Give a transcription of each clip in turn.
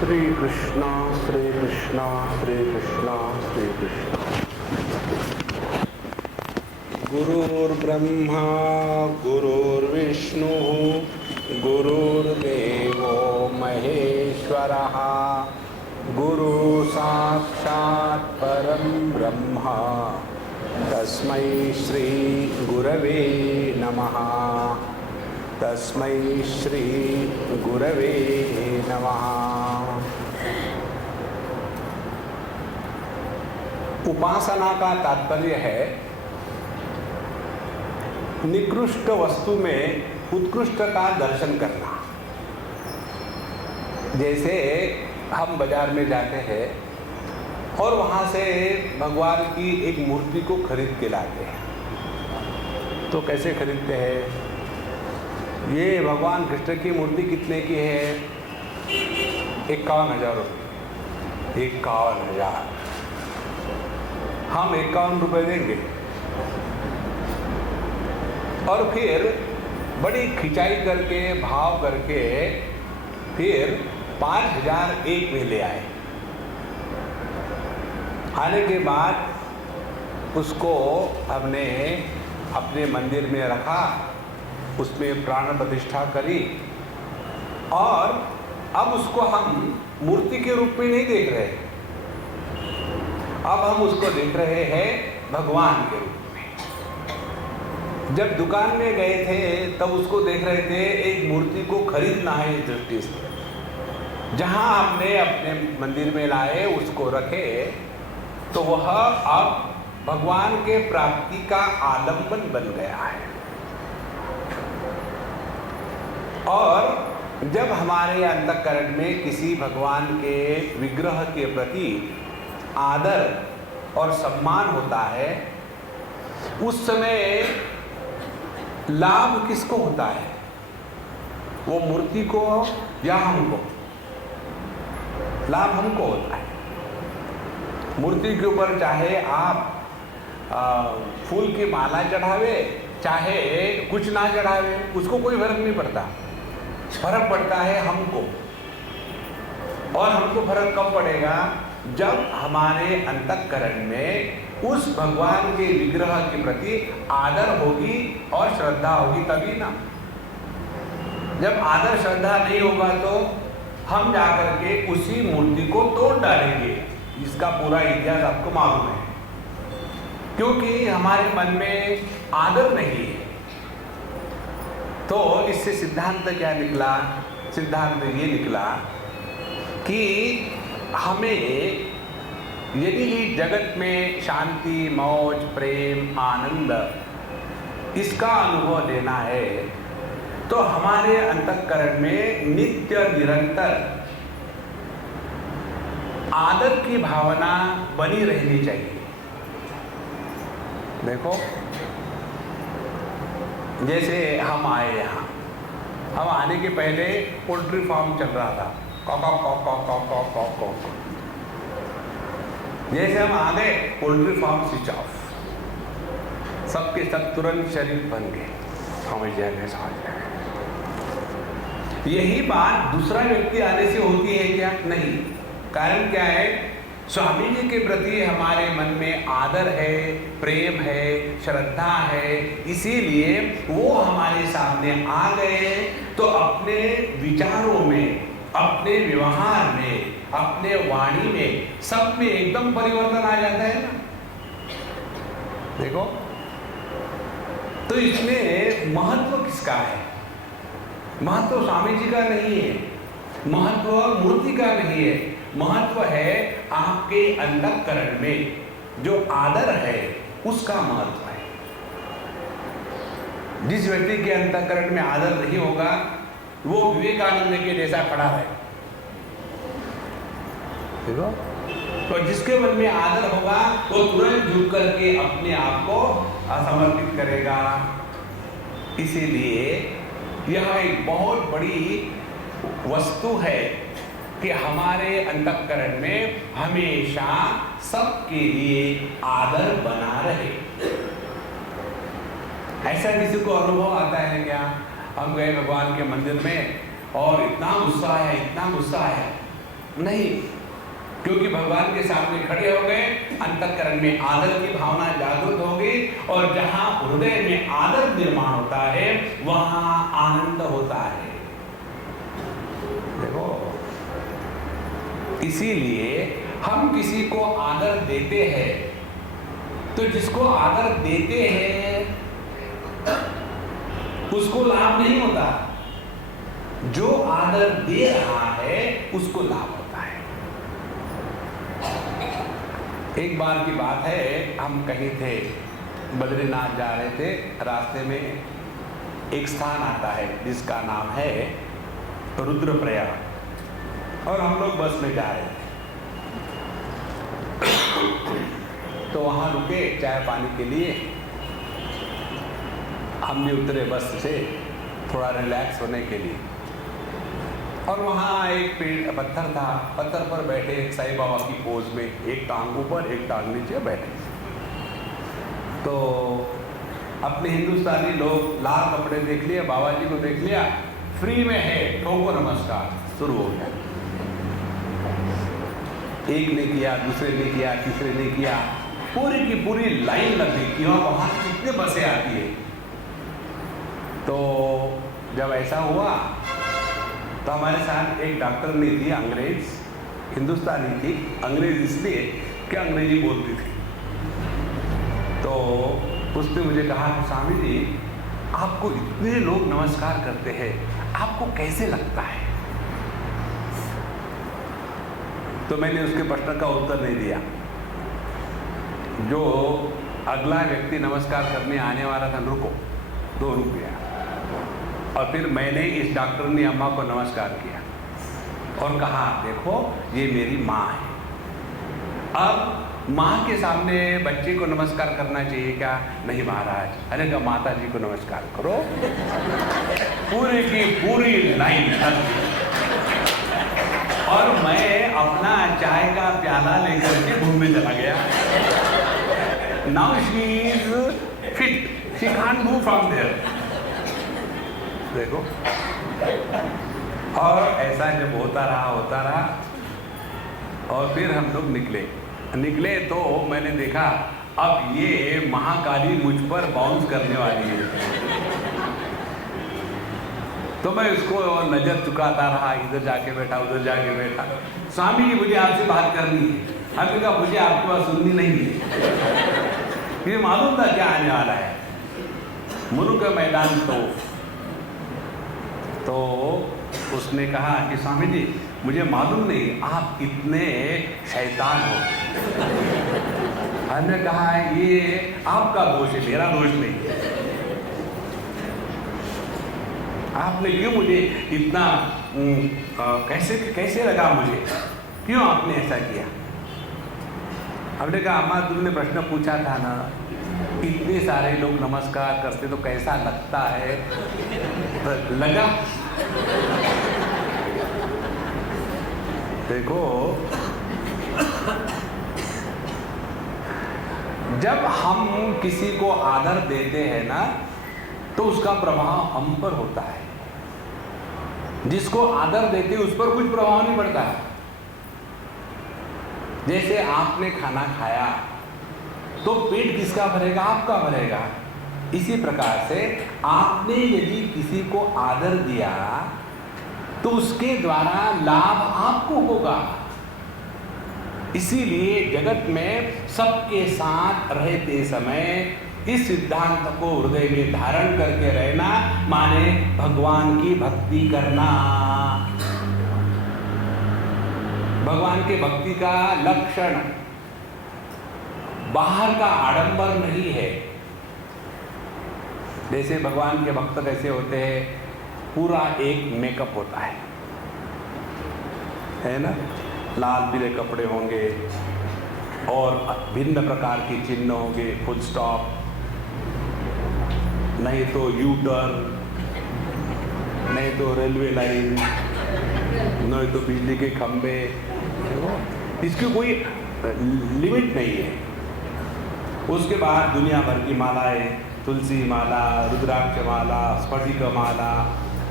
श्री कृष्णा श्री कृष्णा श्री कृष्णा श्री कृष्णा। गुरुर्ब्रह्मा गुरुर्विष्णु गुरुर्देवो महेश्वरः गुरु साक्षात् परं ब्रह्म तस्मै श्री गुरवे नमः। तस्मै श्री गुरवे नमः। उपासना का तात्पर्य है निकृष्ट वस्तु में उत्कृष्ट का दर्शन करना। जैसे हम बाजार में जाते हैं और वहाँ से भगवान की एक मूर्ति को खरीद के लाते हैं। तो कैसे खरीदते हैं? ये भगवान कृष्ण की मूर्ति कितने की है? 51,000 रुपये। 51,000। हम 51 रुपये देंगे और फिर बड़ी खिंचाई करके भाव करके फिर 5,000 एक में ले आए। आने के बाद उसको हमने अपने मंदिर में रखा, उसमें प्राण प्रतिष्ठा करी और अब उसको हम मूर्ति के रूप में नहीं देख रहे, अब हम उसको देख रहे हैं भगवान के रूप में। जब दुकान में गए थे तब उसको देख रहे थे एक मूर्ति को खरीदना है इस दृष्टि से। जहां हमने अपने मंदिर में लाए उसको रखे तो वह अब भगवान के प्राप्ति का आलंबन बन गया है। और जब हमारे अंतःकरण में किसी भगवान के विग्रह के प्रति आदर और सम्मान होता है, उस समय लाभ किसको होता है? वो मूर्ति को या हमको? लाभ हमको होता है। मूर्ति के ऊपर चाहे आप फूल की माला चढ़ावे चाहे कुछ ना चढ़ावे, उसको कोई फर्क नहीं पड़ता। फर्क पड़ता है हमको। और हमको फर्क कब पड़ेगा? जब हमारे अंतःकरण में उस भगवान के विग्रह के प्रति आदर होगी और श्रद्धा होगी, तभी ना। जब आदर श्रद्धा नहीं होगा तो हम जाकर के उसी मूर्ति को तोड़ डालेंगे। इसका पूरा इतिहास आपको मालूम है। क्योंकि हमारे मन में आदर नहीं है। तो इससे सिद्धांत क्या निकला? सिद्धांत ये निकला कि हमें यदि जगत में शांति, मौज, प्रेम, आनंद इसका अनुभव लेना है तो हमारे अंतःकरण में नित्य निरंतर आदर की भावना बनी रहनी चाहिए। देखो, जैसे हम आए यहाँ, हम आने के पहले पोल्ट्री फार्म चल रहा था, cock cock cock cock cock cock cock. जैसे हम आ गए पोल्ट्री फार्म स्विच ऑफ, सबके सब तुरंत शरीर बन गए, समझ जाएंगे समझ जाएंगे। यही बात दूसरा व्यक्ति आने से होती है क्या? नहीं। कारण क्या है? स्वामी जी के प्रति हमारे मन में आदर है, प्रेम है, श्रद्धा है, इसीलिए वो हमारे सामने आ गए तो अपने विचारों में, अपने व्यवहार में, अपने वाणी में, सब में एकदम परिवर्तन आ जाता है ना। देखो, तो इसमें महत्व किसका है? महत्व स्वामी जी का नहीं है, महत्व मूर्ति का नहीं है, महत्व है आपके अंतःकरण में जो आदर है उसका महत्व है। जिस व्यक्ति के अंतःकरण में आदर नहीं होगा वो विवेकानंद के जैसा खड़ा है। देखो, तो जिसके मन में आदर होगा वो तुरंत झुक करके अपने आप को समर्पित करेगा। इसीलिए यह एक बहुत बड़ी वस्तु है कि हमारे अंतःकरण में हमेशा सबके लिए आदर बना रहे। ऐसा किसी को अनुभव आता है क्या? हम गए भगवान के मंदिर में और इतना गुस्सा है, इतना गुस्सा है, नहीं, क्योंकि भगवान के सामने खड़े हो गए, अंतःकरण में आदर की भावना जागृत हो गई, और जहां हृदय में आदर निर्माण होता है वहां आनंद होता है। देखो, इसीलिए हम किसी को आदर देते हैं, तो जिसको आदर देते हैं उसको लाभ नहीं होता, जो आदर दे रहा है उसको लाभ होता है। एक बार की बात है, हम कहीं थे, बद्रीनाथ जा रहे थे, रास्ते में एक स्थान आता है जिसका नाम है रुद्रप्रयाग, और हम लोग बस में जा रहे थे। तो वहां रुके चाय पानी के लिए, हम भी उतरे बस से थोड़ा रिलैक्स होने के लिए, और वहाँ एक पेड़ पत्थर था, पत्थर पर बैठे एक साईं बाबा की पोज में, एक टांग ऊपर एक टांग नीचे बैठे। तो अपने हिंदुस्तानी लोग लाल कपड़े देख लिया, बाबा जी को देख लिया, फ्री में है, ठोको नमस्कार शुरू हो गया। एक ने किया, दूसरे ने किया, तीसरे ने किया, पूरी की पूरी लाइन लग गई कि वहाँ कितने बसें आती है। तो जब ऐसा हुआ तो हमारे साथ एक डॉक्टर नहीं थी, अंग्रेज, हिंदुस्तानी थी, अंग्रेज इसलिए कि अंग्रेजी बोलती थी। तो उसने मुझे कहा कि स्वामी जी, आपको इतने लोग नमस्कार करते हैं, आपको कैसे लगता है? तो मैंने उसके प्रश्न का उत्तर नहीं दिया। जो अगला व्यक्ति नमस्कार करने आने वाला था, रुको, दो रुक गया, और फिर मैंने इस डॉक्टरनी अम्मा को नमस्कार किया और कहा, देखो ये मेरी माँ है। अब माँ के सामने बच्चे को नमस्कार करना चाहिए क्या? नहीं महाराज। अरे क्या, माता जी को नमस्कार करो। पूरी की पूरी लाइन, और मैं अपना चाय का प्याला लेकर के घूमने चला गया। Now she is fit, she can't move from there. देखो, और ऐसा जब होता रहा, और फिर हम लोग निकले तो मैंने देखा अब ये महाकाली मुझ पर बाउंस करने वाली है। तो मैं उसको नजर चुकाता रहा, इधर जाके बैठा, उधर जाके बैठा। स्वामी जी, मुझे आपसे बात करनी है। हमने कहा, मुझे आपकी बात सुननी नहीं है, ये मालूम था क्या आने वाला है, मुल्क का मैदान। तो उसने कहा कि स्वामी जी, मुझे मालूम नहीं आप इतने शैतान हो। हमने कहा, ये आपका दोष है, मेरा दोष नहीं। आपने क्यों मुझे इतना कैसे लगा मुझे, क्यों आपने ऐसा किया? हमने कहा, अम्मा तुमने प्रश्न पूछा था ना, इतने सारे लोग नमस्कार करते तो कैसा लगता है? लगा। देखो, जब हम किसी को आदर देते हैं ना, तो उसका प्रभाव हम पर होता है। जिसको आदर देते उस पर कुछ प्रभाव नहीं पड़ता है। जैसे आपने खाना खाया तो पेट किसका भरेगा? आपका भरेगा। इसी प्रकार से आपने यदि किसी को आदर दिया तो उसके द्वारा लाभ आपको होगा। इसीलिए जगत में सबके साथ रहते समय इस सिद्धांत को हृदय में धारण करके रहना माने भगवान की भक्ति करना। भगवान के भक्ति का लक्षण बाहर का आडंबर नहीं है। जैसे भगवान के भक्त कैसे होते हैं, पूरा एक मेकअप होता है ना? लाल पीले कपड़े होंगे और भिन्न प्रकार के चिन्ह होंगे, फुल स्टॉप, नहीं तो यू टर्न, नहीं तो रेलवे लाइन, नहीं तो बिजली के खंभे। इसकी कोई लिमिट नहीं है। उसके बाद दुनिया भर की मालाएं, तुलसी माला, रुद्राक्ष माला, स्फटिक माला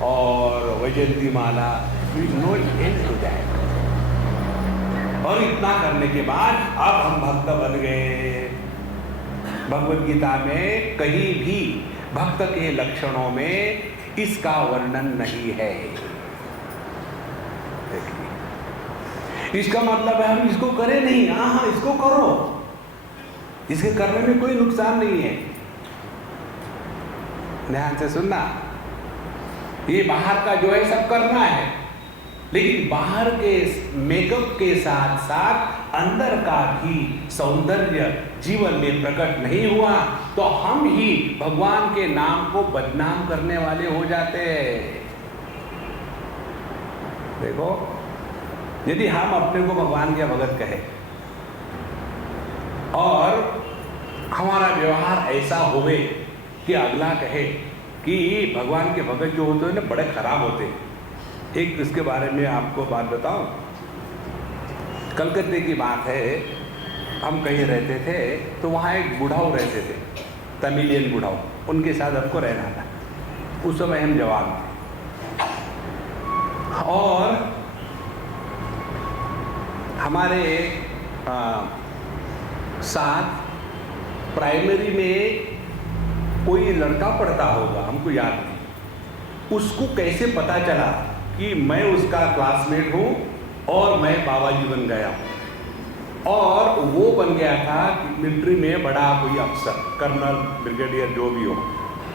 और वैजयंती माला, नो एंड टू दैट। और इतना करने के बाद अब हम भक्त बन गए। भगवद गीता में कहीं भी भक्त के लक्षणों में इसका वर्णन नहीं है। देखिए, इसका मतलब है हम इसको करें नहीं, हाँ इसको करो, इसके करने में कोई नुकसान नहीं है। ध्यान से सुनना, ये बाहर का जो है सब करना है, लेकिन बाहर के मेकअप के साथ साथ अंदर का भी सौंदर्य जीवन में प्रकट नहीं हुआ तो हम ही भगवान के नाम को बदनाम करने वाले हो जाते हैं। देखो, यदि हम अपने को भगवान के भगत कहे और हमारा व्यवहार ऐसा होवे कि अगला कहे कि भगवान के भगत जो होते हैं ना बड़े खराब होते हैं। एक इसके बारे में आपको बात बताऊं, कलकत्ते की बात है, हम कहीं रहते थे तो वहाँ एक बुढ़ाऊ रहते थे, तमिलियन बुढ़ाऊ, उनके साथ हमको रहना था। उस समय हम जवान थे और हमारे साथ प्राइमरी में कोई लड़का पढ़ता होगा, हमको याद नहीं, उसको कैसे पता चला कि मैं उसका क्लासमेट हूँ और मैं बाबा जी बन गया हूँ, और वो बन गया था मिलिट्री में बड़ा कोई अफसर, कर्नल, ब्रिगेडियर जो भी हो,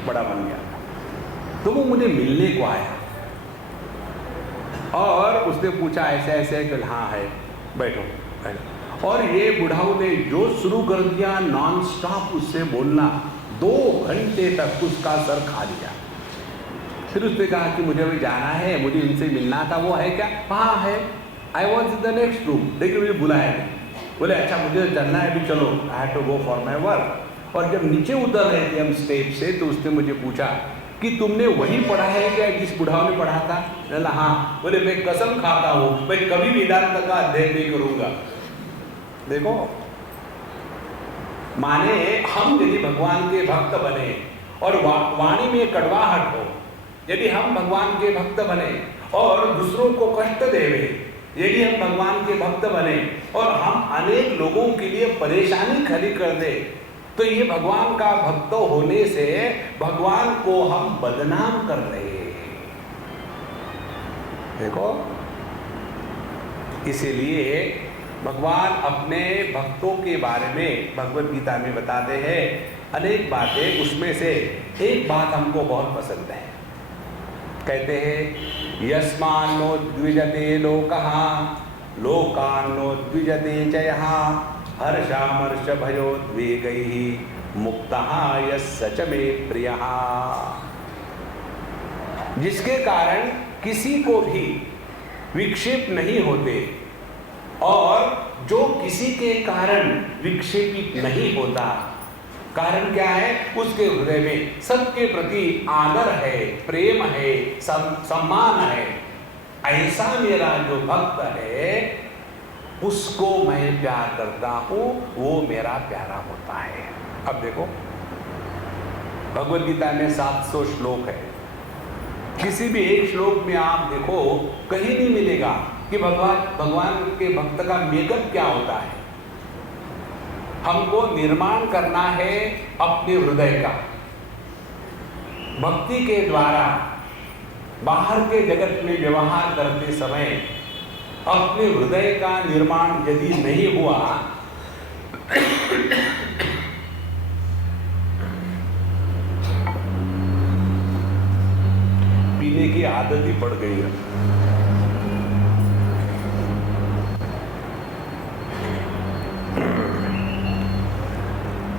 बड़ा बन गया था। तो वो मुझे मिलने को आया और उसने पूछा ऐसे ऐसे कि हाँ है, बैठो बैठो। और ये बुढ़ाऊ ने जो शुरू कर दिया नॉन स्टॉप उससे बोलना, 2 घंटे तक उसका सर खा लिया। फिर उसने कहा कि मुझे अभी जाना है, मुझे इनसे मिलना था। वो है क्या? हाँ है, I was in the next room, लेकिन मुझे बुलाया नहीं। बोले अच्छा मुझे चलना है अभी, चलो, I have to go for my work. और जब नीचे उतर रहे थे हम स्टेप से तो उसने मुझे पूछा कि तुमने वही पढ़ा है क्या जिस बुढ़ाऊ ने पढ़ा था? बोला हाँ। बोले मैं कसम खाता हूँ मैं कभी वेदांत का अध्ययन नहीं करूँगा। देखो, माने हम यदि भगवान के भक्त बने और वाणी में कड़वाहट हो, यदि हम भगवान के भक्त बने और दूसरों को कष्ट देवे, यदि हम भगवान के भक्त बने और हम अनेक लोगों के लिए परेशानी खड़ी कर दे, तो ये भगवान का भक्त होने से भगवान को हम बदनाम कर रहे हैं। देखो, इसीलिए भगवान अपने भक्तों के बारे में भगवद गीता में बताते हैं अनेक बातें, उसमें से एक बात हमको बहुत पसंद है। कहते हैं यस्मान्नो द्विजते लोकः लोकान्नो द्विजते च यः हर्षामर्ष भयोद्वेगैः मुक्तः यस्य च मे प्रियः। जिसके कारण किसी को भी विक्षेप नहीं होते और जो किसी के कारण विक्षेपित नहीं होता, कारण क्या है? उसके हृदय में सबके प्रति आदर है, प्रेम है, सम्मान है। ऐसा मेरा जो भक्त है उसको मैं प्यार करता हूं, वो मेरा प्यारा होता है। अब देखो, भगवद गीता में 700 श्लोक है। किसी भी एक श्लोक में आप देखो, कहीं नहीं मिलेगा कि भगवान के भक्त का मेकअप क्या होता है। हमको निर्माण करना है अपने हृदय का, भक्ति के द्वारा बाहर के जगत में व्यवहार करते समय अपने हृदय का निर्माण यदि नहीं हुआ पीने की आदत ही पड़ गई है।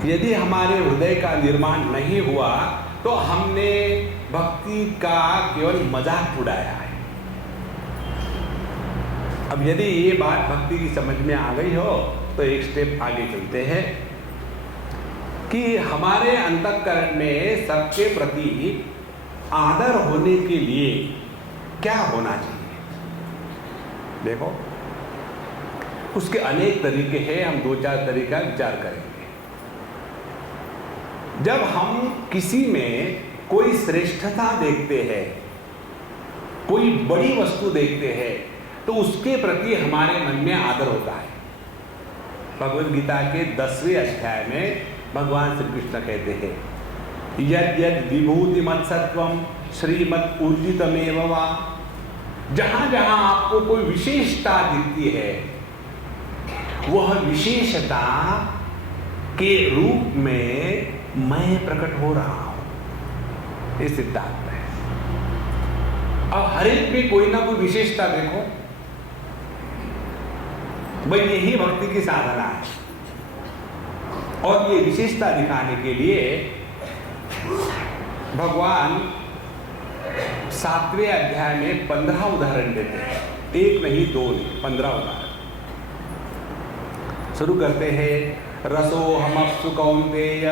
यदि हमारे हृदय का निर्माण नहीं हुआ तो हमने भक्ति का केवल मजाक उड़ाया है। अब यदि ये बात भक्ति की समझ में आ गई हो तो एक स्टेप आगे चलते हैं कि हमारे अंतःकरण में सबके प्रति आदर होने के लिए क्या होना चाहिए। देखो, उसके अनेक तरीके हैं, हम 2-4 तरीका विचार करेंगे। जब हम किसी में कोई श्रेष्ठता देखते हैं, कोई बड़ी वस्तु देखते हैं, तो उसके प्रति हमारे मन में आदर होता है। भगवद गीता के 10वें अध्याय में भगवान श्री कृष्ण कहते हैं, यद यद विभूति मत्सत्वम श्रीमत् ऊर्जितमेव वा। जहां जहां आपको कोई विशेषता दिखती है, वह विशेषता के रूप में मैं प्रकट हो रहा हूं। इस सिद्धांत है। अब हर एक में कोई ना कोई विशेषता देखो, भाई यही भक्ति की साधना है। और ये विशेषता दिखाने के लिए भगवान 7वें अध्याय में 15 उदाहरण देते हैं। एक नहीं, दो नहीं, 15 उदाहरण। शुरू करते हैं, रसो हमप्सु कौन्तेय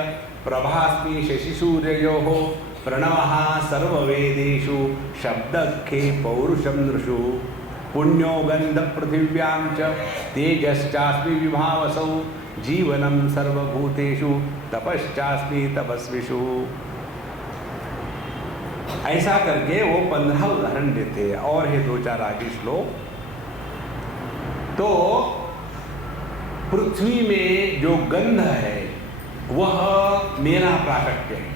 प्रभास्मि शशिसूर्ययोः प्रणवः सर्ववेदेषु शब्दखे पौरुषं नृषु पुण्यो गंध पृथिव्यां च तेजश्चास्मि विभावसौ जीवनं सर्वभूतेषु तपश्चास्मि तपस्विषु। ऐसा करके वो 15 उदाहरण देते हैं। और है 2-4 आगे श्लोक। तो पृथ्वी में जो गंध है वह मेरा प्राकट्य है,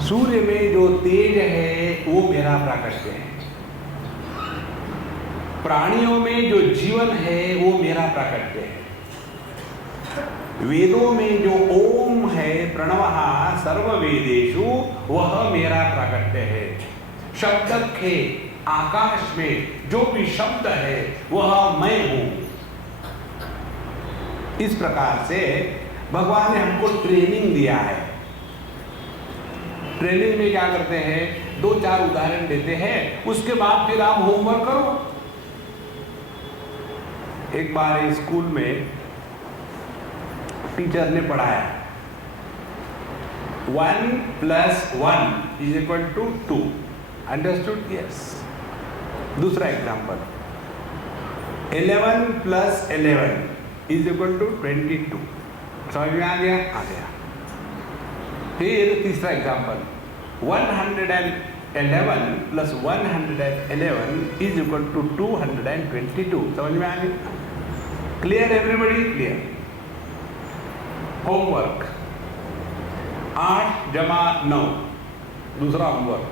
सूर्य में जो तेज है वो मेरा प्राकट्य है, प्राणियों में जो जीवन है वो मेरा प्राकट्य है, वेदों में जो ओम है प्रणवः सर्ववेदेषु वह मेरा प्राकट्य है, शब्दखे आकाश में जो भी शब्द है वह मैं हूं। इस प्रकार से भगवान ने हमको ट्रेनिंग दिया है। ट्रेनिंग में क्या करते हैं, 2-4 उदाहरण देते हैं, उसके बाद फिर आप होमवर्क करो। एक बार स्कूल में टीचर ने पढ़ाया 1 + 1 = 2। अंडरस्टूड? यस। दूसरा एग्जाम्पल, 11 + 11 = 22। समझ में आ गया? आ गया। फिर तीसरा एग्जाम्पल, 111 + 111 = 222। समझ में आ गया? Clear everybody? क्लियर। होमवर्क 8 + 9, दूसरा होमवर्क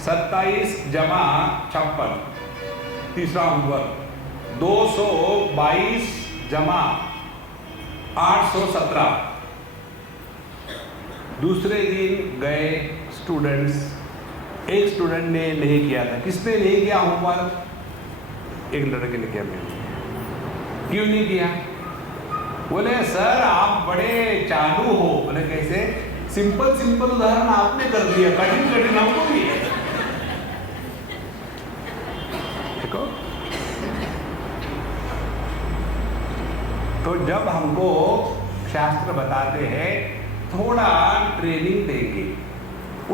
27 + 56, तीसरा होमवर्क 222 + 817। दूसरे दिन गए स्टूडेंट्स, एक स्टूडेंट ने नहीं किया था। किसने नहीं किया होमवर्क? एक लड़के ने किया। मैंने क्यों नहीं किया? बोले सर आप बड़े चालू हो। बोले कैसे? सिंपल उदाहरण आपने कर दिया, कठिन हमको भी है। देखो, तो जब हमको शास्त्र बताते हैं थोड़ा ट्रेनिंग देंगे,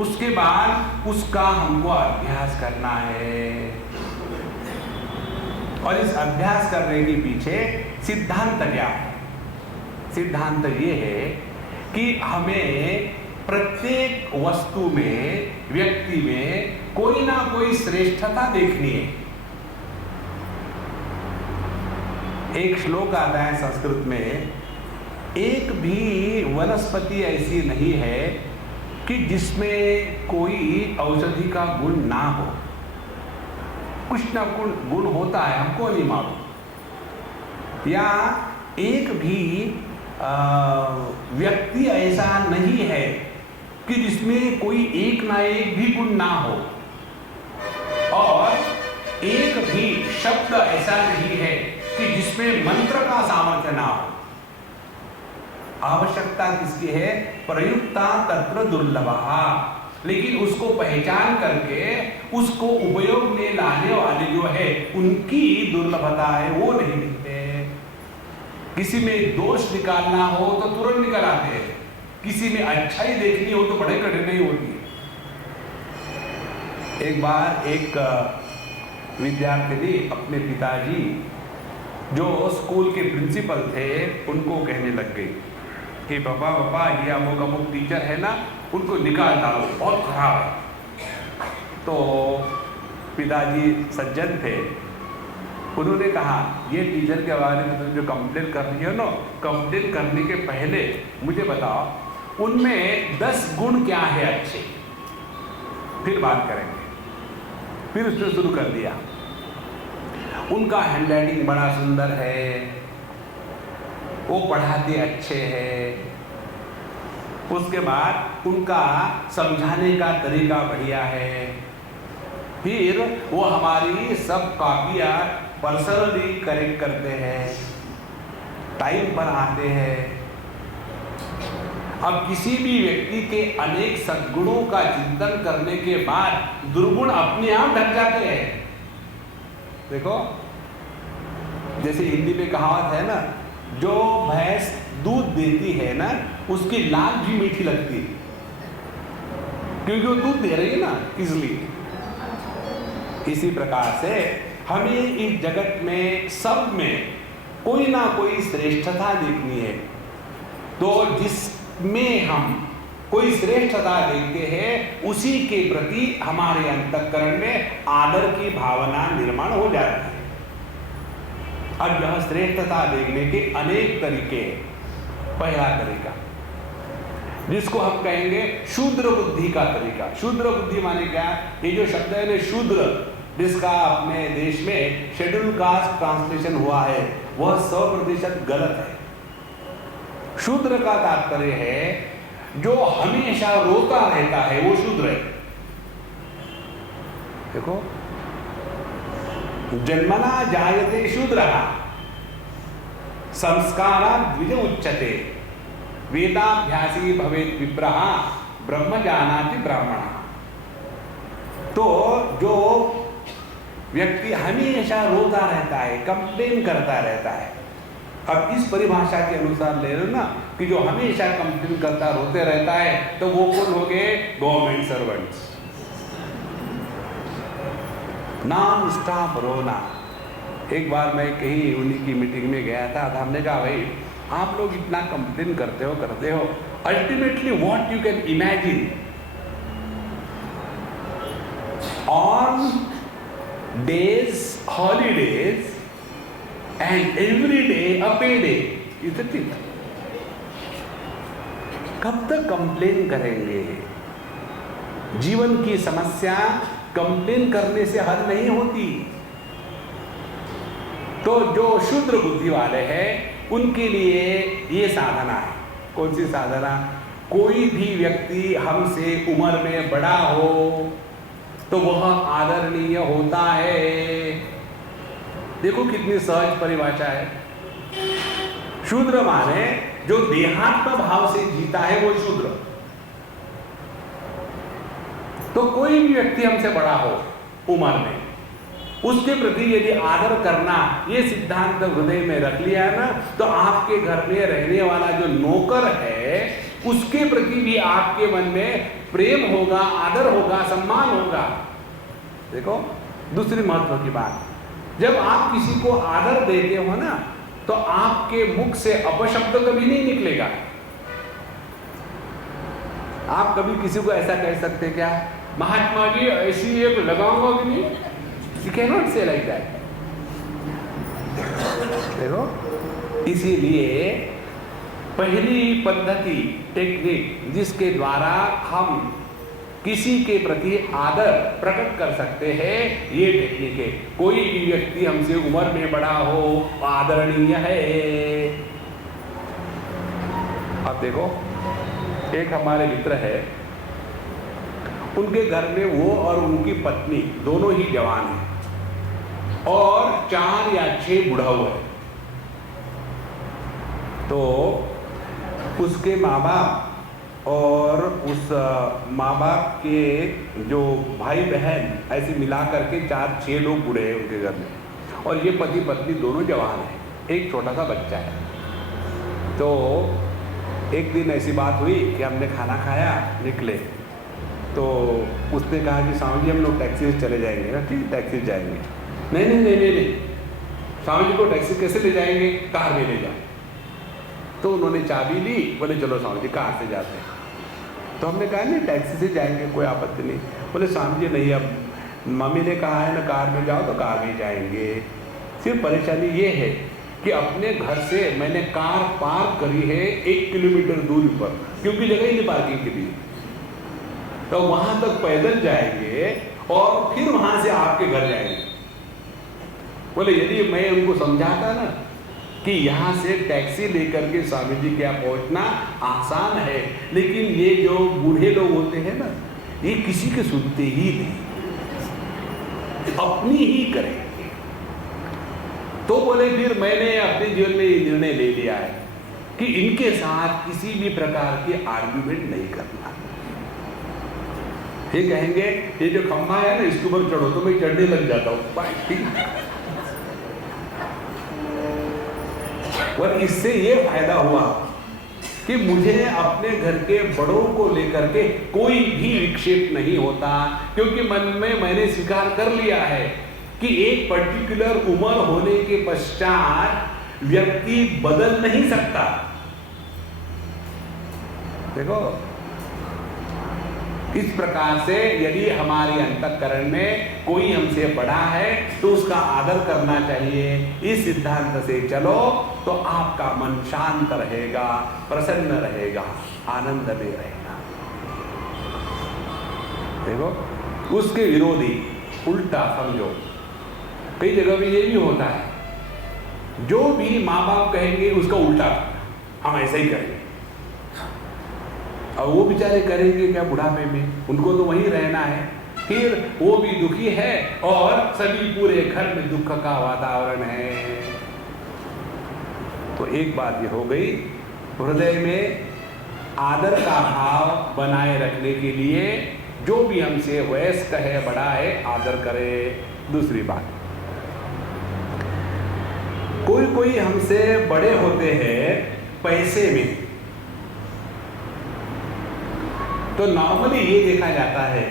उसके बाद उसका हमको अभ्यास करना है। और इस अभ्यास करने के पीछे सिद्धांत क्या है? सिद्धांत ये है कि हमें प्रत्येक वस्तु में, व्यक्ति में कोई ना कोई श्रेष्ठता देखनी है। एक श्लोक आता है संस्कृत में, एक भी वनस्पति ऐसी नहीं है कि जिसमें कोई औषधि का गुण ना हो। कुछ ना कुछ गुण होता है, हमको नहीं मालूम। या एक भी व्यक्ति ऐसा नहीं है कि जिसमें कोई एक ना एक भी गुण ना हो, और एक भी शब्द ऐसा नहीं है कि जिसमें मंत्र का सामर्थ्य ना हो। आवश्यकता किसकी है? प्रयुक्ता तत्र दुर्लभा। लेकिन उसको पहचान करके उसको उपयोग में लाने वाले जो है उनकी दुर्लभता है, वो नहीं मिलते। किसी में दोष निकालना हो तो तुरंत निकल आते हैं, किसी में अच्छाई देखनी हो तो बड़े कठिनाई होती है। एक बार एक विद्यार्थिनी अपने पिताजी जो स्कूल के प्रिंसिपल थे उनको कहने लग गई कि पापा ये अमुक टीचर है ना, उनको निकाल डालो, बहुत खराब है। तो पिताजी सज्जन थे, उन्होंने कहा ये टीचर के बारे में तुम जो कंप्लेन कर रही हो ना, कंप्लेन करने के पहले मुझे बताओ उनमें 10 गुण क्या है अच्छे, फिर बात करेंगे। फिर उसने शुरू कर दिया, उनका हैंडराइटिंग बड़ा सुंदर है, वो पढ़ाते अच्छे हैं, उसके बाद उनका समझाने का तरीका बढ़िया है, फिर वो हमारी सब कॉपियाँ पर्सनली करेक्ट करते हैं, टाइम पर आते हैं। अब किसी भी व्यक्ति के अनेक सद्गुणों का चिंतन करने के बाद दुर्गुण अपने आप ढक जाते हैं। देखो, जैसे हिंदी में कहावत है ना, जो भैंस दूध देती है ना उसकी लाल भी मीठी लगती है, क्योंकि वो दूध दे रही है ना, इसलिए। इसी प्रकार से हमें इस जगत में सब में कोई ना कोई श्रेष्ठता देखनी है, तो जिसमें हम कोई श्रेष्ठता देखते हैं उसी के प्रति हमारे अंतःकरण में आदर की भावना निर्माण हो जाती है। अब यह श्रेष्ठता देखने के अनेक तरीके हैं। पहला तरीका जिसको हम कहेंगे शूद्र बुद्धि का तरीका। शूद्र बुद्धि माने क्या? ये जो शब्द है ना शूद्र, जिसका अपने देश में शेड्यूल कास्ट ट्रांसलेशन हुआ है, वह 100% गलत है। शूद्र का तात्पर्य है जो हमेशा रोता रहता है, वो शूद्र है। देखो, जन्मना जायते शूद्रः संस्कारात् द्विज उच्यते वेदाभ्यासी भवेत् विप्रः ब्रह्म जानाति ब्राह्मणः। तो जो व्यक्ति हमेशा रोता रहता है, कंप्लेन करता रहता है, अब इस परिभाषा के अनुसार ले लो ना कि जो हमेशा कंप्लेन करता रोते रहता है, तो वो कौन हो गए? Government servants. नॉन स्टॉप रोना। एक बार मैं कहीं उन्हीं की मीटिंग में गया था, तो हमने कहा भाई आप लोग इतना कंप्लेन करते हो, ultimately what you can imagine on days holidays and every day a pay day, is it? कब तक कंप्लेन करेंगे? जीवन की समस्या कंप्लेन करने से हल नहीं होती। तो जो शूद्र बुद्धि वाले हैं उनके लिए ये साधना है। कौन सी साधना? कोई भी व्यक्ति हमसे उम्र में बड़ा हो तो वह आदरणीय होता है। देखो कितनी सहज परिभाषा है। शूद्र माने जो देहात्म भाव से जीता है वो शूद्र। तो कोई भी व्यक्ति हमसे बड़ा हो उम्र में, उसके प्रति यदि आदर करना, ये सिद्धांत हृदय में रख लिया है ना, तो आपके घर में रहने वाला जो नौकर है उसके प्रति भी आपके मन में प्रेम होगा, आदर होगा, सम्मान होगा। देखो दूसरी महत्व की बात, जब आप किसी को आदर देते हो ना, तो आपके मुख से अपशब्द कभी नहीं निकलेगा। आप कभी किसी को ऐसा कह सकते क्या, महात्मा जी ऐसी एक लगाऊंगा कि नहीं? You cannot say like that. देखो, इसीलिए पहली पद्धति, टेक्निक जिसके द्वारा हम किसी के प्रति आदर प्रकट कर सकते हैं, ये टेक्निक है। कोई भी व्यक्ति हमसे उम्र में बड़ा हो, आदरणीय है। अब देखो, एक हमारे मित्र है, उनके घर में वो और उनकी पत्नी दोनों ही जवान हैं और 4 या 6 बुढ़ाऊ है। तो उसके माँ बाप और उस माँ बाप के जो भाई बहन ऐसे मिला करके 4-6 लोग बूढ़े हैं उनके घर में, और ये पति पत्नी दोनों जवान हैं, एक छोटा सा बच्चा है। तो एक दिन ऐसी बात हुई कि हमने खाना खाया, निकले, तो उसने कहा कि स्वामी जी हम लोग टैक्सी से चले जाएंगे ना। ठीक, टैक्सी से जाएंगे। नहीं, स्वामी जी को टैक्सी कैसे ले जाएंगे, कार में ले जाओ। तो उन्होंने चाबी ली, बोले चलो स्वामी जी कार से जाते हैं। तो हमने कहा नहीं टैक्सी से जाएंगे, कोई आपत्ति नहीं। बोले स्वामी जी नहीं, अब मम्मी ने कहा है ना कार में जाओ तो कार में जाएंगे। सिर्फ परेशानी ये है कि अपने घर से मैंने कार पार्क करी है 1 किलोमीटर दूरी पर, क्योंकि जगह ही नहीं पार्किंग के लिए। तो वहां तक पैदल जाएंगे और फिर वहां से आपके घर जाएंगे। बोले यदि मैं उनको समझाता ना कि यहाँ से टैक्सी लेकर के स्वामी जी के यहाँ पहुँचना आसान है, लेकिन ये जो बूढ़े लोग होते हैं ना, ये किसी के सुनते ही नहीं, अपनी ही करेंगे। तो बोले फिर मैंने अपने जीवन में ये निर्णय ले लिया है कि इनके साथ किसी भी प्रकार की आर्ग्यूमेंट नहीं करना। ये कहेंगे ये जो खंभा है ना इसके ऊपर चढ़ो, तो मैं चढ़ने लग जाता हूँ। और इससे ये फायदा हुआ कि मुझे अपने घर के बड़ों को लेकर के कोई भी विक्षेप नहीं होता, क्योंकि मन में मैंने स्वीकार कर लिया है कि एक पर्टिकुलर उम्र होने के पश्चात व्यक्ति बदल नहीं सकता। देखो इस प्रकार से यदि हमारे अंतःकरण में कोई हमसे बड़ा है तो उसका आदर करना चाहिए। इस सिद्धांत से चलो तो आपका मन शांत रहेगा, प्रसन्न रहेगा, आनंद में रहेगा। देखो उसके विरोधी उल्टा समझो। कई जगह भी ये भी होता है, जो भी माँ बाप कहेंगे उसका उल्टा हम ऐसा ही करेंगे, और वो बेचारे करेंगे क्या बुढ़ापे में, उनको तो वहीं रहना है, फिर वो भी दुखी है और सभी पूरे घर में दुख का वातावरण है। तो एक बात ये हो गई, हृदय में आदर का भाव बनाए रखने के लिए जो भी हमसे वयस्क है, बड़ा है, आदर करे। दूसरी बात, कोई कोई हमसे बड़े होते हैं पैसे में, तो नॉर्मली ये देखा जाता है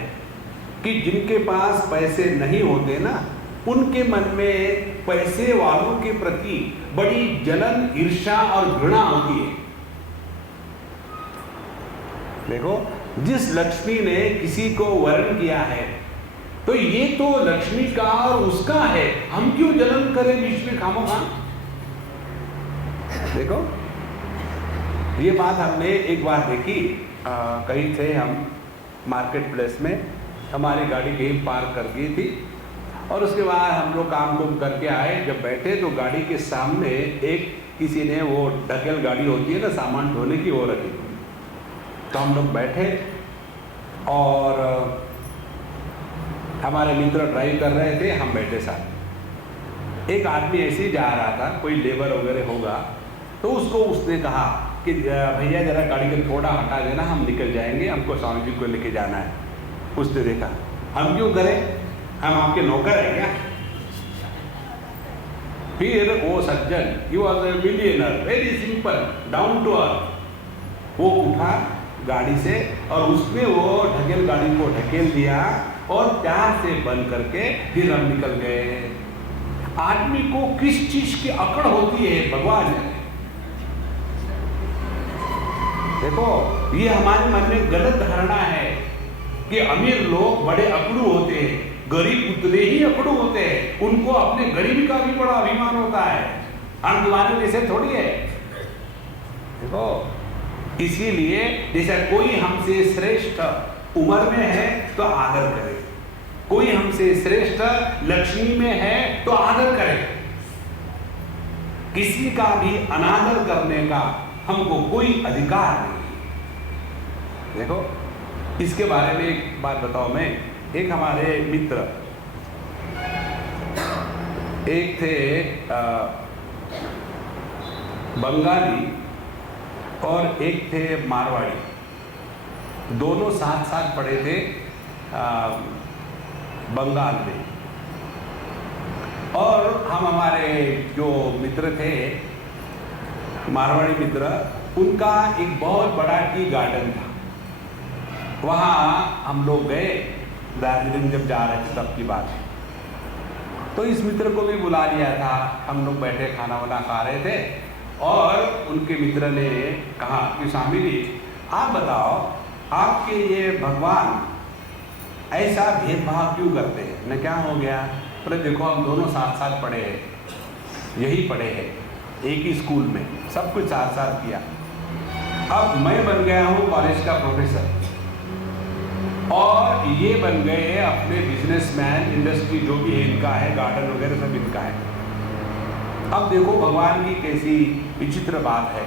कि जिनके पास पैसे नहीं होते ना, उनके मन में पैसे वालों के प्रति बड़ी जलन, ईर्ष्या और घृणा होती है। देखो जिस लक्ष्मी ने किसी को वरण किया है तो ये तो लक्ष्मी का और उसका है, हम क्यों जलन करें बीच में खामोखा। देखो ये बात हमने एक बार देखी, कहीं थे हम मार्केट प्लेस में, हमारी गाड़ी कहीं पार्क कर गई थी और उसके बाद हम लोग काम कुम करके आए। जब बैठे तो गाड़ी के सामने एक किसी ने वो ढकेल गाड़ी होती है ना सामान ढोने की, वो रखी। तो हम लोग बैठे और हमारे मित्र ड्राइव कर रहे थे, हम बैठे साथ। एक आदमी ऐसे ही जा रहा था, कोई लेबर वगैरह होगा, तो उसको उसने कहा कि भैया जरा गाड़ी को थोड़ा हटा देना, हम निकल जाएंगे, हमको स्वामी जी को लेके जाना है। उसने देखा हम क्यों करें, हम आपके नौकर हैं क्या। फिर वो सज्जन, he was a millionaire, very simple, down to earth, वो उठा गाड़ी से और उसमें वो ढकेल गाड़ी को ढकेल दिया और प्यार से बंद करके फिर हम निकल गए। आदमी को किस चीज की अकड़ होती है भगवान जाने। देखो ये हमारे मन में गलत धारणा है कि अमीर लोग बड़े अकड़ू होते हैं, गरीब उतने ही अकड़ू होते हैं, उनको अपने गरीबी का भी बड़ा अभिमान होता है, हम तुम्हारे जैसे थोड़ी है। देखो इसीलिए जैसे कोई हमसे श्रेष्ठ उम्र में है तो आदर करें, कोई हमसे श्रेष्ठ लक्ष्मी में है तो आदर करें। किसी का भी अनादर करने का हमको कोई अधिकार नहीं। देखो इसके बारे में एक बात बताओ मैं, एक हमारे मित्र, एक थे बंगाली और एक थे मारवाड़ी, दोनों साथ साथ पढ़े थे बंगाल में। और हम हमारे जो मित्र थे मारवाड़ी मित्र, उनका एक बहुत बड़ा टी गार्डन था, वहाँ हम लोग गए, दार्जिलिंग जब जा रहे थे तब की बात है। तो इस मित्र को भी बुला लिया था, हम लोग बैठे खाना वाना खा रहे थे और उनके मित्र ने कहा कि स्वामी जी आप बताओ, आपके ये भगवान ऐसा भेदभाव क्यों करते हैं? न क्या हो गया? पर देखो हम दोनों साथ साथ पढ़े हैं, यही पढ़े हैं, एक ही स्कूल में, सब कुछ साथ साथ किया। अब मैं बन गया हूँ कॉलेज का प्रोफेसर और ये बन गए अपने बिजनेसमैन, इंडस्ट्री जो भी है इनका है, गार्डन वगैरह सब इनका है। अब देखो भगवान की कैसी विचित्र बात है,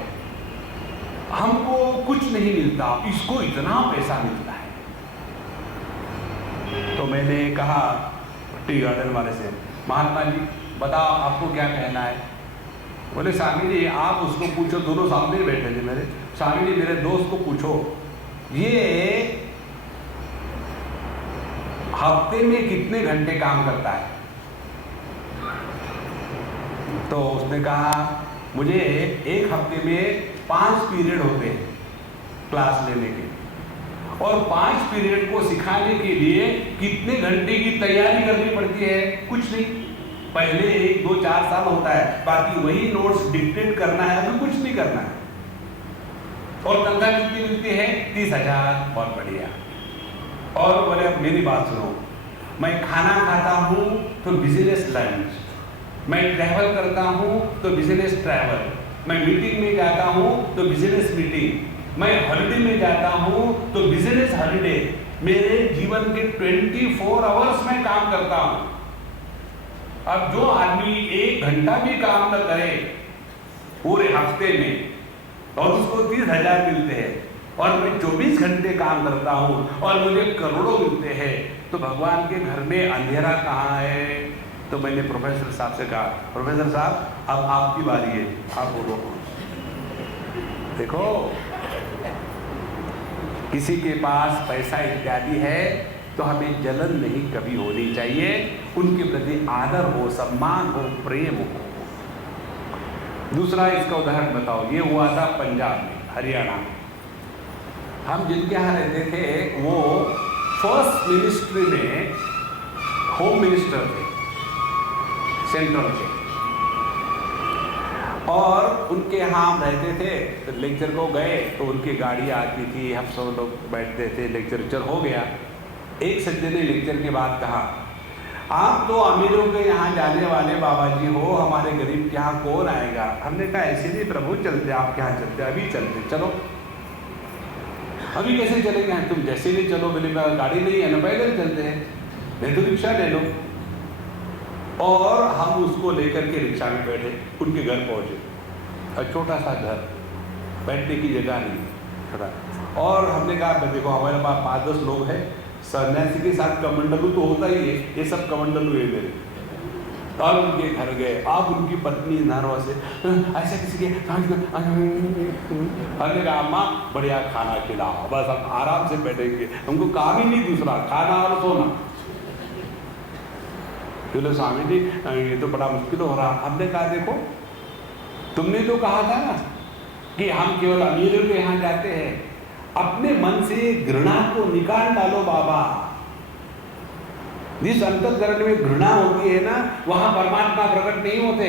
हमको कुछ नहीं मिलता, इसको इतना पैसा मिलता है। तो मैंने कहा टी गार्डन वाले से, महात्मा जी बताओ आपको क्या कहना है? बोले स्वामी जी आप उसको पूछो, दोनों सामने बैठे थे मेरे। स्वामी जी मेरे दोस्त को पूछो, ये हफ्ते में कितने घंटे काम करता है? तो उसने कहा मुझे एक हफ्ते में 5 पीरियड होते हैं क्लास लेने के, और 5 पीरियड को सिखाने के लिए कितने घंटे की तैयारी करनी पड़ती है? कुछ नहीं, पहले 1, 2, 4 साल होता है, बाकी वही नोट्स डिक्टेट करना है, अभी कुछ नहीं करना है। और तनख्वाह कितनी मिलती है? 30,000। बहुत बढ़िया। और बोले अब मेरी बात सुनो, मैं खाना खाता हूँ तो बिजनेस लंच, मैं ट्रैवल करता हूँ तो बिजनेस ट्रैवल, मैं मीटिंग में जाता हूँ तो बिजनेस मीटिंग, मैं हॉलिडे में जाता हूँ तो बिजनेस हॉलिडे। मेरे जीवन के 24 आवर्स में काम करता हूँ। अब जो आदमी 1 घंटा भी काम न करे पूरे हफ्ते में और उसको 30,000 मिलते हैं, और मैं 24 घंटे काम करता हूँ और मुझे करोड़ों मिलते हैं, तो भगवान के घर में अंधेरा कहाँ है? तो मैंने प्रोफेसर साहब से कहा, प्रोफेसर साहब अब आपकी बारी है, आप बोलो। देखो किसी के पास पैसा इत्यादि है तो हमें जलन नहीं कभी होनी चाहिए, उनके प्रति आदर हो, सम्मान हो, प्रेम हो। दूसरा इसका उदाहरण बताओ, ये हुआ था पंजाब में, हरियाणा में। हम जिनके यहाँ रहते थे वो फर्स्ट मिनिस्ट्री में होम मिनिस्टर थे, सेंट्रल के, और उनके यहाँ हम रहते थे। तो लेक्चर को गए तो उनकी गाड़ी आती थी, हम सब लोग बैठते थे, लेक्चर हो गया। एक सज्जन ने लेक्चर के बाद कहा, आप तो अमीरों के यहाँ जाने वाले बाबा जी हो, हमारे गरीब के यहाँ कौन आएगा? हमने कहा ऐसे नहीं प्रभु, चलते आपके यहाँ चलते, अभी चलते, चलो। अभी कैसे चलेंगे? तुम जैसे नहीं चलो, बोले गाड़ी नहीं है ना, पैदल चलते हैं, नहीं तो रिक्शा ले लो। और हम उसको लेकर के रिक्शा में बैठे, उनके घर पहुंचे, और छोटा सा घर, बैठने की जगह नहीं, छोटा। और हमने कहा देखो हमारे पास 5-10 लोग हैं, सन्यासी के साथ कमंडलू तो होता ही है, ये सब कमंडलू है मेरे। और उनके घर गए, आप उनकी पत्नी नारवा से ऐसे किसी के, हमने कहा अम्मा बढ़िया खाना खिलाओ, बस हम आराम से बैठेंगे, हमको काम ही नहीं दूसरा, खाना और सोना। बोले स्वामी जी ये तो बड़ा मुश्किल हो रहा। हमने कहा देखो तुमने तो कहा था ना कि हम केवल अमीरों के यहाँ जाते हैं, अपने मन से घृणा को निकाल डालो बाबा। जिस अंतःकरण में घृणा होती है ना, वहां परमात्मा प्रकट नहीं होते।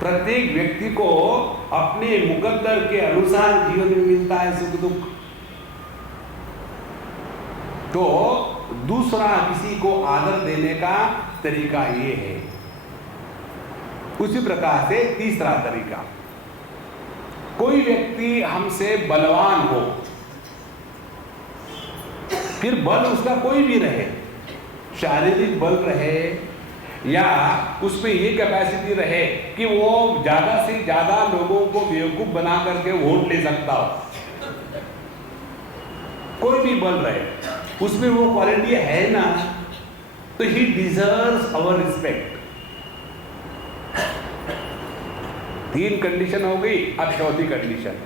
प्रत्येक व्यक्ति को अपने मुकद्दर के अनुसार जीवन में मिलता है सुख दुख। तो दूसरा किसी को आदर देने का तरीका ये है। उसी प्रकार से तीसरा तरीका, कोई व्यक्ति हमसे बलवान हो, फिर बल उसका कोई भी रहे, शारीरिक बल रहे या उसमें ये कैपेसिटी रहे कि वो ज्यादा से ज्यादा लोगों को बेवकूफ बना करके वोट ले सकता हो, कोई भी बल रहे, उसमें वो क्वालिटी है ना, तो he deserves our respect. 3 condition हो गई। अब चौथी कंडीशन,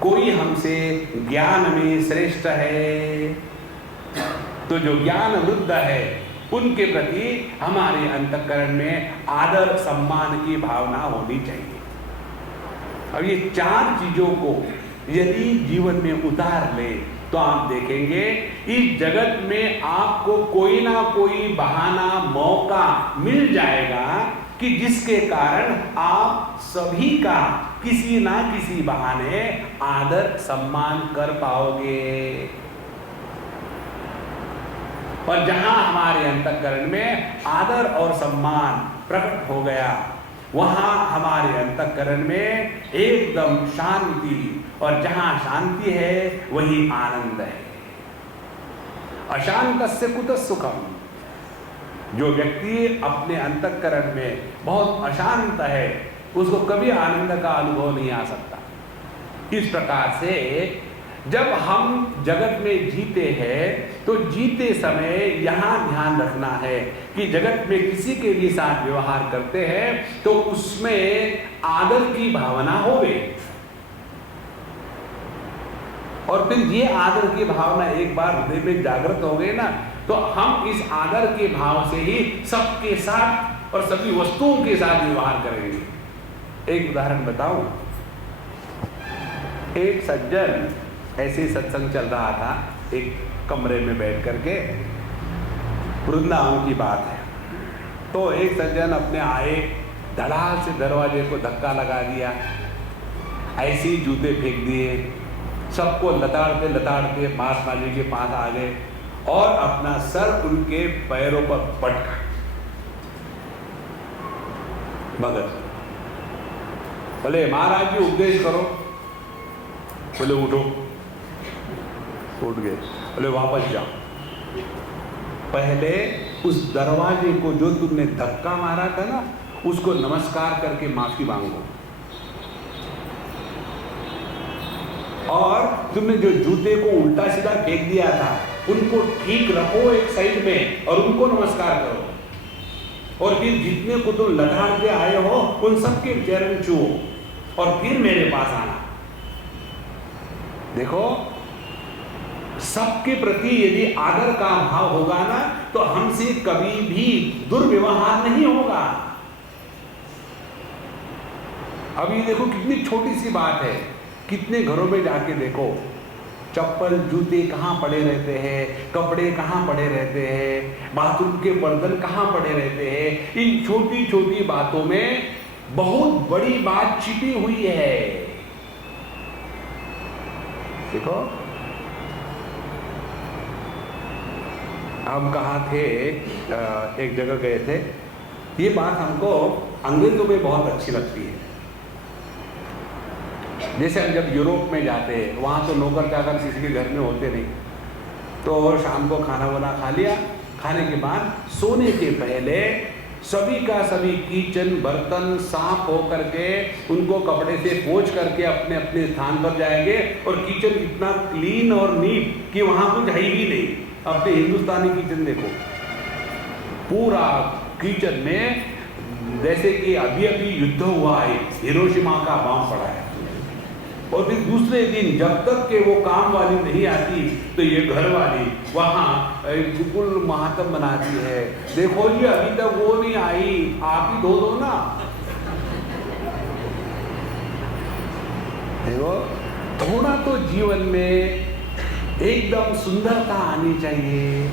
कोई हमसे ज्ञान में श्रेष्ठ है, तो जो ज्ञान वृद्ध है उनके प्रति हमारे अंतःकरण में आदर सम्मान की भावना होनी चाहिए। अब ये 4 चीजों को यदि जीवन में उतार ले तो आप देखेंगे इस जगत में आपको कोई ना कोई बहाना, मौका मिल जाएगा कि जिसके कारण आप सभी का किसी ना किसी बहाने आदर सम्मान कर पाओगे। और जहां हमारे अंतःकरण में आदर और सम्मान प्रकट हो गया, वहां हमारे अंतःकरण में एकदम शांति, और जहां शांति है वही आनंद है। अशांतस्य कुतः सुखम। जो व्यक्ति अपने अंतःकरण में बहुत अशांत है, उसको कभी आनंद का अनुभव नहीं आ सकता। इस प्रकार से जब हम जगत में जीते हैं तो जीते समय यहां ध्यान रखना है कि जगत में किसी के भी साथ व्यवहार करते हैं तो उसमें आदर की भावना होवे, और फिर ये आदर की भावना एक बार हृदय में जागृत हो गई ना, तो हम इस आदर के भाव से ही सबके साथ और सभी वस्तुओं के साथ व्यवहार करेंगे। एक उदाहरण बताऊं। एक सज्जन, ऐसे सत्संग चल रहा था एक कमरे में बैठ करके, वृंदावन की बात है। तो एक सज्जन अपने आए, धड़ाल से दरवाजे को धक्का लगा दिया, ऐसे ही जूते फेंक दिए, सबको लताड़ते लताड़ते महात्मा जी के पास आ गए और अपना सर उनके पैरों पर पटका। भगत बोले महाराज जी उपदेश करो। बोले उठो। उठ गए। बोले वापस जाओ, पहले उस दरवाजे को जो तुमने धक्का मारा था ना, उसको नमस्कार करके माफी मांगो, और तुमने जो जूते को उल्टा सीधा फेंक दिया था उनको ठीक रखो एक साइड में और उनको नमस्कार करो, और फिर जितने को तुम लताड़ते आए हो उन सबके चरण छुओ और फिर मेरे पास आना। देखो, सबके प्रति यदि आदर का भाव होगा ना तो हमसे कभी भी दुर्व्यवहार नहीं होगा। अभी देखो कितनी छोटी सी बात है, कितने घरों में जाके देखो, चप्पल जूते कहाँ पड़े रहते हैं, कपड़े कहाँ पड़े रहते हैं, बाथरूम के बर्तन कहाँ पड़े रहते हैं। इन छोटी छोटी बातों में बहुत बड़ी बात छिपी हुई है। देखो, हम कहाँ थे, एक जगह गए थे। ये बात हमको अंग्रेजों में बहुत अच्छी लगती है। जैसे हम जब यूरोप में जाते हैं, वहाँ तो नौकर चाकर किसी के घर में होते नहीं, तो शाम को खाना वाना खा लिया, खाने के बाद सोने के पहले सभी का सभी किचन बर्तन साफ हो करके उनको कपड़े से पोंछ करके अपने अपने स्थान पर जाएंगे, और किचन इतना क्लीन और नीट कि वहाँ कुछ है ही नहीं। अपने हिंदुस्तानी किचन देखो, पूरा किचन में जैसे कि अभी अभी युद्ध हुआ है, हिरोशिमा का बम पड़ा है, और फिर दूसरे दिन जब तक के वो काम वाली नहीं आती तो ये घर वाली वहाँ बिल्कुल मातम बनाती है। देखो जी अभी तक वो नहीं आई, आप ही धो दो ना। देखो, थोड़ा तो जीवन में एकदम सुंदरता आनी चाहिए।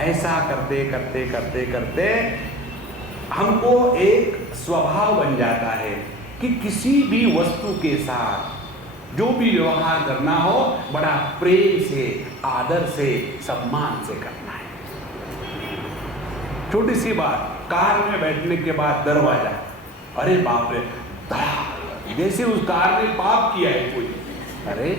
ऐसा करते करते करते करते हमको एक स्वभाव बन जाता है कि किसी भी वस्तु के साथ जो भी व्यवहार करना हो बड़ा प्रेम से, आदर से, सम्मान से करना है। छोटी सी बात, कार में बैठने के बाद दरवाजा, अरे बाप रे, जैसे उस कार ने पाप किया है कोई। अरे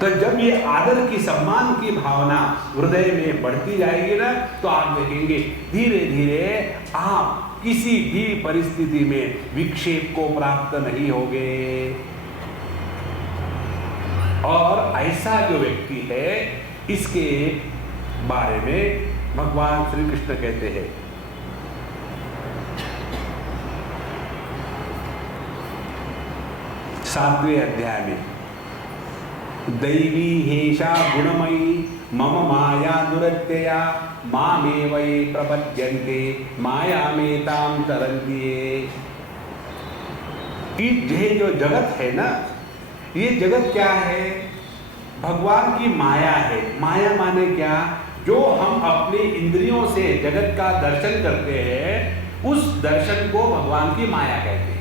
तो जब ये आदर की, सम्मान की भावना हृदय में बढ़ती जाएगी ना, तो आप देखेंगे धीरे धीरे आप किसी भी परिस्थिति में विक्षेप को प्राप्त नहीं होंगे। और ऐसा जो व्यक्ति है, इसके बारे में भगवान श्री कृष्ण कहते हैं, 7वें अध्याय में, दैवी हेषा गुणमयी मम माया दुरत्यया मामेव ये प्रपद्यन्ते मायामेतां तरन्ति ये। ये जो जगत है ना, ये जगत क्या है? भगवान की माया है। माया माने क्या? जो हम अपने इंद्रियों से जगत का दर्शन करते हैं उस दर्शन को भगवान की माया कहते हैं।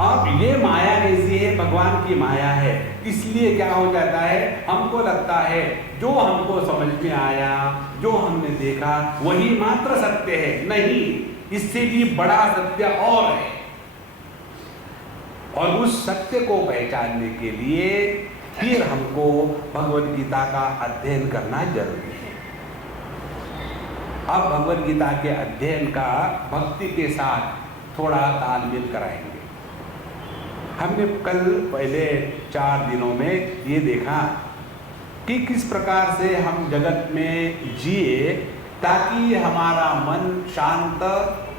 अब ये माया कैसी है? भगवान की माया है। इसलिए क्या हो जाता है, हमको लगता है जो हमको समझ में आया, जो हमने देखा वही मात्र सत्य है। नहीं, इससे भी बड़ा सत्य और है। और उस सत्य को पहचानने के लिए फिर हमको भगवद गीता का अध्ययन करना जरूरी है। अब भगवद गीता के अध्ययन का भक्ति के साथ थोड़ा तालमेल कराएंगे। हमने कल पहले 4 दिनों में ये देखा कि किस प्रकार से हम जगत में जिए ताकि हमारा मन शांत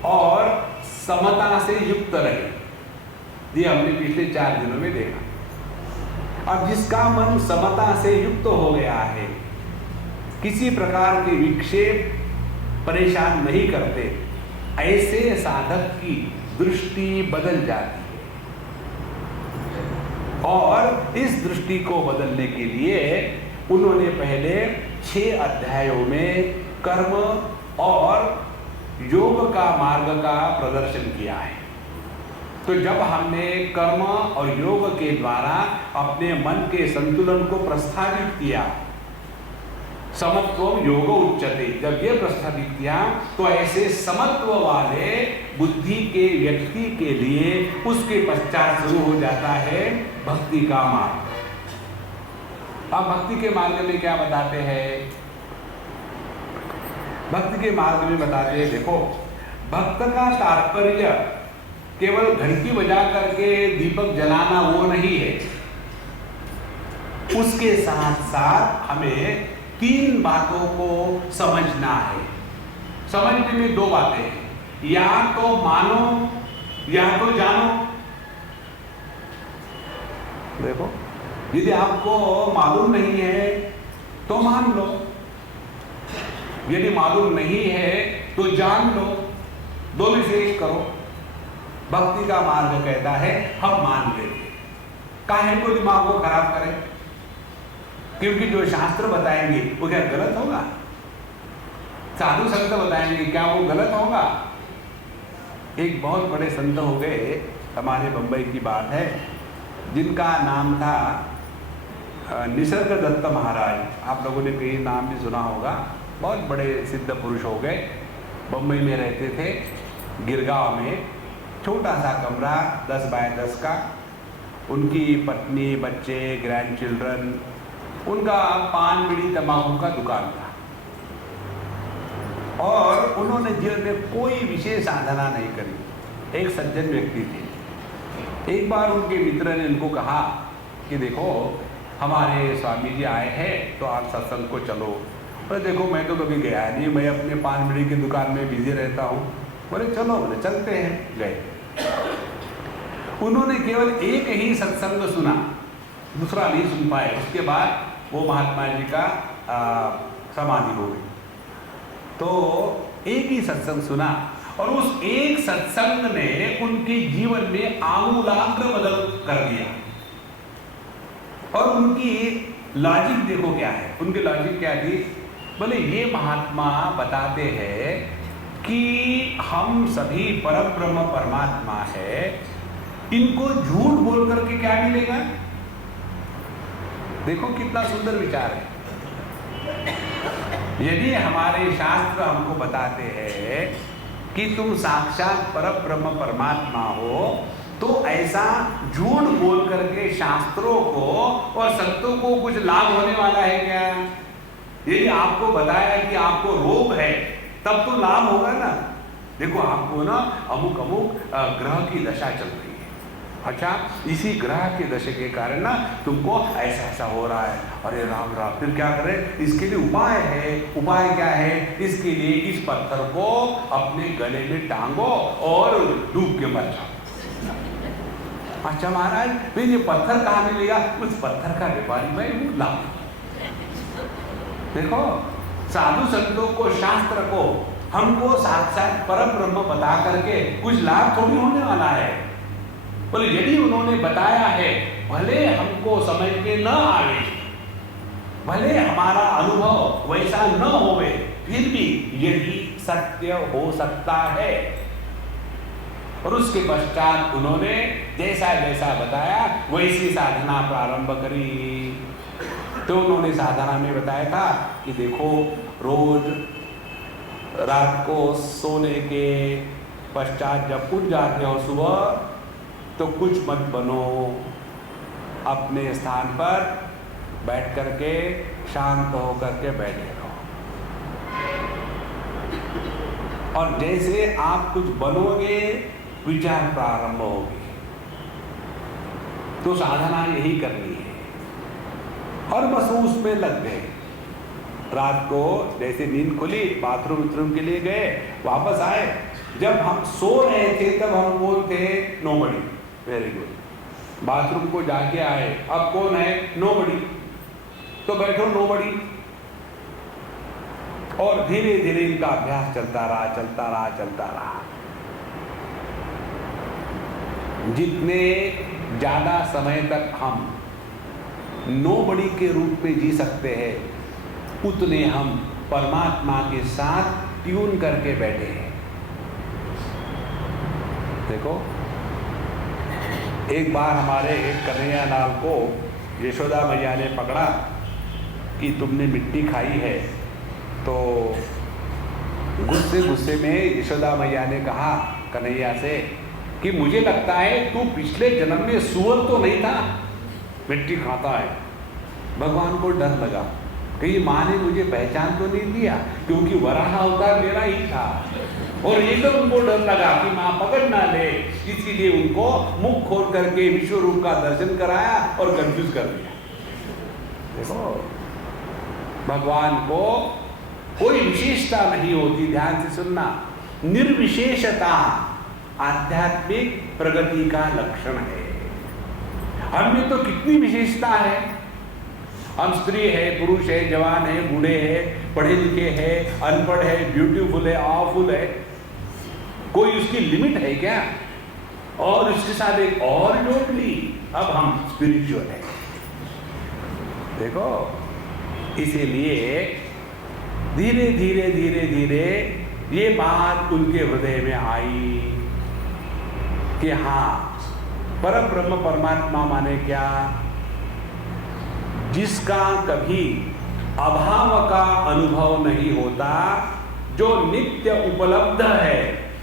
और समता से युक्त रहे। ये हमने पिछले 4 दिनों में देखा। अब जिसका मन समता से युक्त हो गया है, किसी प्रकार के विक्षेप परेशान नहीं करते, ऐसे साधक की दृष्टि बदल जाती है। और इस दृष्टि को बदलने के लिए उन्होंने पहले 6 अध्यायों में कर्म और योग का मार्ग का प्रदर्शन किया है। तो जब हमने कर्म और योग के द्वारा अपने मन के संतुलन को प्रस्थापित किया, समत्व योग उच्यते, जब ये प्रस्थापित किया तो ऐसे समत्व वाले बुद्धि के व्यक्ति के लिए उसके पश्चात शुरू हो जाता है भक्ति का मार्ग। अब भक्ति के मार्ग में क्या बताते हैं? भक्ति के मार्ग में बताते हैं, देखो, भक्त का तात्पर्य केवल घंटी बजा करके दीपक जलाना वो नहीं है। उसके साथ साथ हमें 3 बातों को समझना है। समझने में 2 बातें हैं, या तो मानो या तो जानो। देखो, यदि आपको मालूम नहीं है तो मान लो, यदि मालूम नहीं है तो जान लो। 2 में से एक करो। भक्ति का मार्ग कहता है हम मान लेंगे, काहे को दिमाग को खराब करें, क्योंकि जो शास्त्र बताएंगे वो क्या गलत होगा? साधु संत बताएंगे, क्या वो गलत होगा? एक बहुत बड़े संत हो गए, हमारे बंबई की बात है, जिनका नाम था निसर्ग दत्त महाराज। आप लोगों ने कई नाम भी सुना होगा। बहुत बड़े सिद्ध पुरुष हो गए। बंबई में रहते थे, गिरगांव में, छोटा सा कमरा 10 बाय 10 का। उनकी पत्नी, बच्चे, ग्रैंड चिल्ड्रन, उनका पान बीड़ी तंबाकू का दुकान था। और उन्होंने जीवन में कोई विशेष साधना नहीं करी। एक सज्जन व्यक्ति थे। एक बार उनके मित्र ने उनको कहा कि देखो, हमारे स्वामी जी आए हैं तो आप सत्संग को चलो। बोले देखो, मैं तो कभी गया नहीं, मैं अपने पान बीड़ी की दुकान में बिजी रहता हूँ। बोले चलो, बोले चलते हैं। गए। उन्होंने केवल एक ही सत्संग सुना, दूसरा नहीं सुन पाए। उसके बाद वो महात्मा जी का समाधि हो गई। तो एक ही सत्संग सुना और उस एक सत्संग ने उनके जीवन में आमूलाग्र बदल कर दिया। और उनकी लॉजिक देखो क्या है। उनकी लॉजिक क्या थी? बोले ये महात्मा बताते हैं कि हम सभी परब्रह्म परमात्मा है, इनको झूठ बोल करके क्या मिलेगा? देखो कितना सुंदर विचार है। यदि हमारे शास्त्र हमको बताते हैं कि तुम साक्षात परब्रह्म परमात्मा हो, तो ऐसा झूठ बोल करके शास्त्रों को और संतों को कुछ लाभ होने वाला है क्या? यदि आपको बताया कि आपको रोग है, तब तो लाभ होगा ना। देखो, आपको ना अमुक अमुक ग्रह की दशा चल रही है। अच्छा, इसी ग्रह के दशा के कारण ना तुमको ऐसा ऐसा हो रहा है। अरे राम राम, फिर क्या करें? इसके लिए उपाय है। उपाय क्या है? इसके लिए इस पत्थर को अपने गले में टांगो और डूब के मर जाओ। अच्छा महाराज, फिर ये पत्थर कहाँ मिलेगा? उस पत्थर का व्यापारी मैं हूँ, लाभ। देखो, साधु संतों को, शास्त्र को, हमको साक्षात परब्रह्म बता करके कुछ लाभ थोड़ी होने वाला है। बोले यदि उन्होंने बताया है, भले हमको समझ में न आवे, भले हमारा अनुभव वैसा न होवे, फिर भी यही सत्य हो सकता है। और उसके पश्चात उन्होंने जैसा जैसा बताया वैसी साधना प्रारंभ करी। तो उन्होंने साधना में बताया था कि देखो, रोज रात को सोने के पश्चात जब उठ जाते हो सुबह, तो कुछ मत बनो, अपने स्थान पर बैठ करके शांत होकर के बैठे रहो। और जैसे आप कुछ बनोगे, विचार प्रारंभ होगी। तो साधना यही करनी है। और बस उसमें लग गए। रात को जैसे नींद खुली, बाथरूम के लिए गए, वापस आए। जब हम सो रहे थे तब हम बोलते नोबडी, वेरी गुड। बाथरूम को जाके आए, अब कौन है? नोबडी। तो बैठो नोबडी। और धीरे धीरे इनका अभ्यास चलता रहा। जितने ज्यादा समय तक हम नोबडी के रूप में जी सकते हैं, उतने हम परमात्मा के साथ ट्यून करके बैठे हैं। देखो, एक बार हमारे कन्हैयालाल को यशोदा मैया ने पकड़ा कि तुमने मिट्टी खाई है। तो गुस्से में यशोदा मैया ने कहा कन्हैया से कि मुझे लगता है तू पिछले जन्म में सुअर तो नहीं था, मिट्टी खाता है। भगवान को डर लगा कि माँ ने मुझे पहचान तो नहीं दिया, क्योंकि वराह अवतार मेरा ही था। और एकदम उनको डर लगा कि माँ पकड़ ना ले, इसीलिए उनको मुख खोल करके विश्व रूप का दर्शन कराया और कंफ्यूज कर दिया। देखो, भगवान को कोई विशेषता नहीं होती। ध्यान से सुनना, निर्विशेषता आध्यात्मिक प्रगति का लक्षण है। हमें तो कितनी विशेषता है। हम स्त्री है, पुरुष है, जवान है, बूढ़े है, पढ़े लिखे है, अनपढ़ है, ब्यूटीफुल है, ऑफुल है। कोई उसकी लिमिट है क्या? और इसके साथ एक और जोड़ ली, अब हम स्पिरिचुअल है। देखो, इसीलिए धीरे धीरे ये बात उनके हृदय में आई कि हाँ, परम ब्रह्म परमात्मा माने क्या? जिसका कभी अभाव का अनुभव नहीं होता, जो नित्य उपलब्ध है,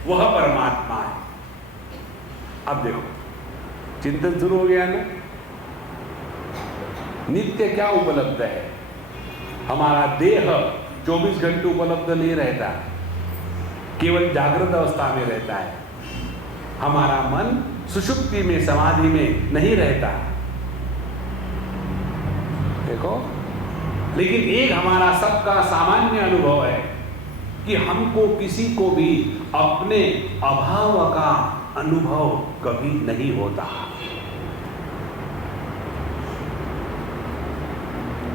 वह परमात्मा है। अब देखो, चिंतन शुरू हो गया ना। नित्य क्या उपलब्ध है? हमारा देह 24 घंटे उपलब्ध नहीं रहता, केवल जागृत अवस्था में रहता है। हमारा मन सुषुप्ति में, समाधि में नहीं रहता। देखो, लेकिन एक हमारा सबका सामान्य अनुभव है कि हमको किसी को भी अपने अभाव का अनुभव कभी नहीं होता।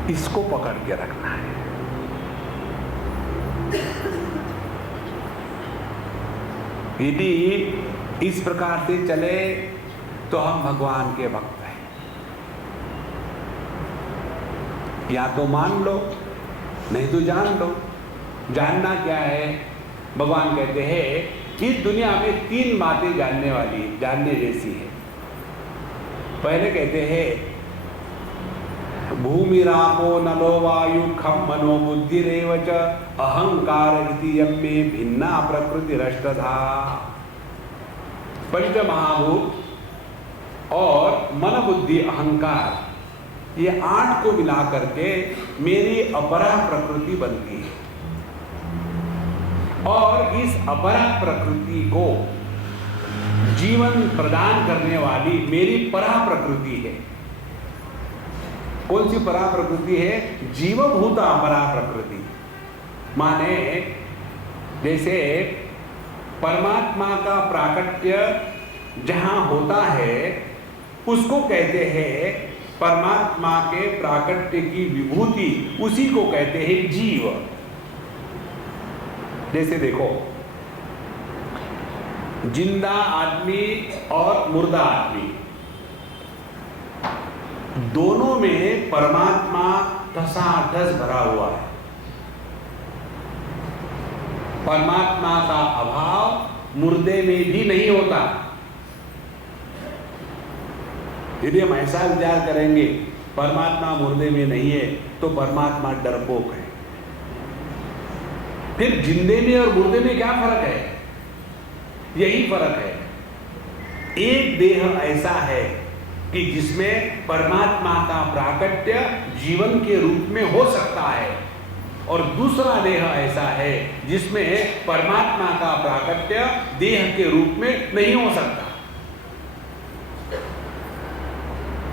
इसको पकड़ के रखना है। यदि इस प्रकार से चले तो हम भगवान के भक्त हैं। या तो मान लो, नहीं तो जान लो। जानना क्या है? भगवान कहते हैं इस दुनिया में 3 बातें जानने जैसी है। पहले कहते हैं भूमिरापो नलो वायु खम मनो बुद्धिरेव च अहंकार इति यम्मे भिन्ना प्रकृतिरष्टधा। पंच महाभूत और मन बुद्धि अहंकार, ये 8 को मिला करके मेरी अपरा प्रकृति बनती है। और इस अपरा प्रकृति को जीवन प्रदान करने वाली मेरी परा प्रकृति है। कौन सी परा प्रकृति है? जीवभूता परा प्रकृति। माने जैसे परमात्मा का प्राकट्य जहां होता है उसको कहते हैं परमात्मा के प्राकट्य की विभूति, उसी को कहते हैं जीव। जैसे देखो, जिंदा आदमी और मुर्दा आदमी दोनों में परमात्मा ठसाठस भरा हुआ है। परमात्मा का अभाव मुर्दे में भी नहीं होता। यदि हम ऐसा विचार करेंगे परमात्मा मुर्दे में नहीं है तो परमात्मा डरपोक है। फिर जिंदे में और मुर्दे में क्या फर्क है? यही फर्क है। एक देह ऐसा है कि जिसमें परमात्मा का प्राकट्य जीवन के रूप में हो सकता है, और दूसरा देह ऐसा है जिसमें परमात्मा का प्राकट्य देह के रूप में नहीं हो सकता।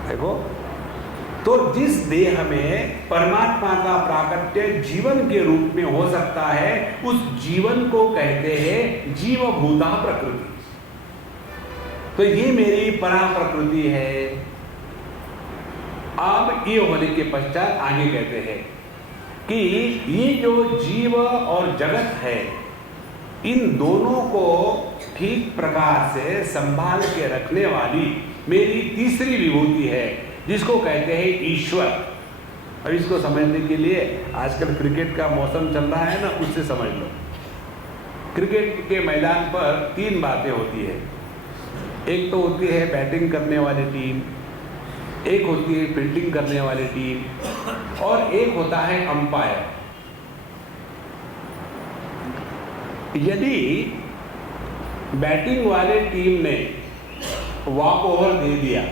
देखो, तो जिस देह में परमात्मा का प्राकट्य जीवन के रूप में हो सकता है, उस जीवन को कहते हैं जीवभूता प्रकृति। तो ये मेरी परा प्रकृति है। अब ये होने के पश्चात आगे कहते हैं कि ये जो जीव और जगत है, इन दोनों को ठीक प्रकार से संभाल के रखने वाली मेरी तीसरी विभूति है, जिसको कहते हैं ईश्वर। अब इसको समझने के लिए आजकल क्रिकेट का मौसम चल रहा है ना, उससे समझ लो। क्रिकेट के मैदान पर तीन बातें होती है। एक तो होती है बैटिंग करने वाली टीम, एक होती है फील्डिंग करने वाली टीम, और एक होता है अंपायर। यदि बैटिंग वाले टीम ने वॉक ओवर दे दिया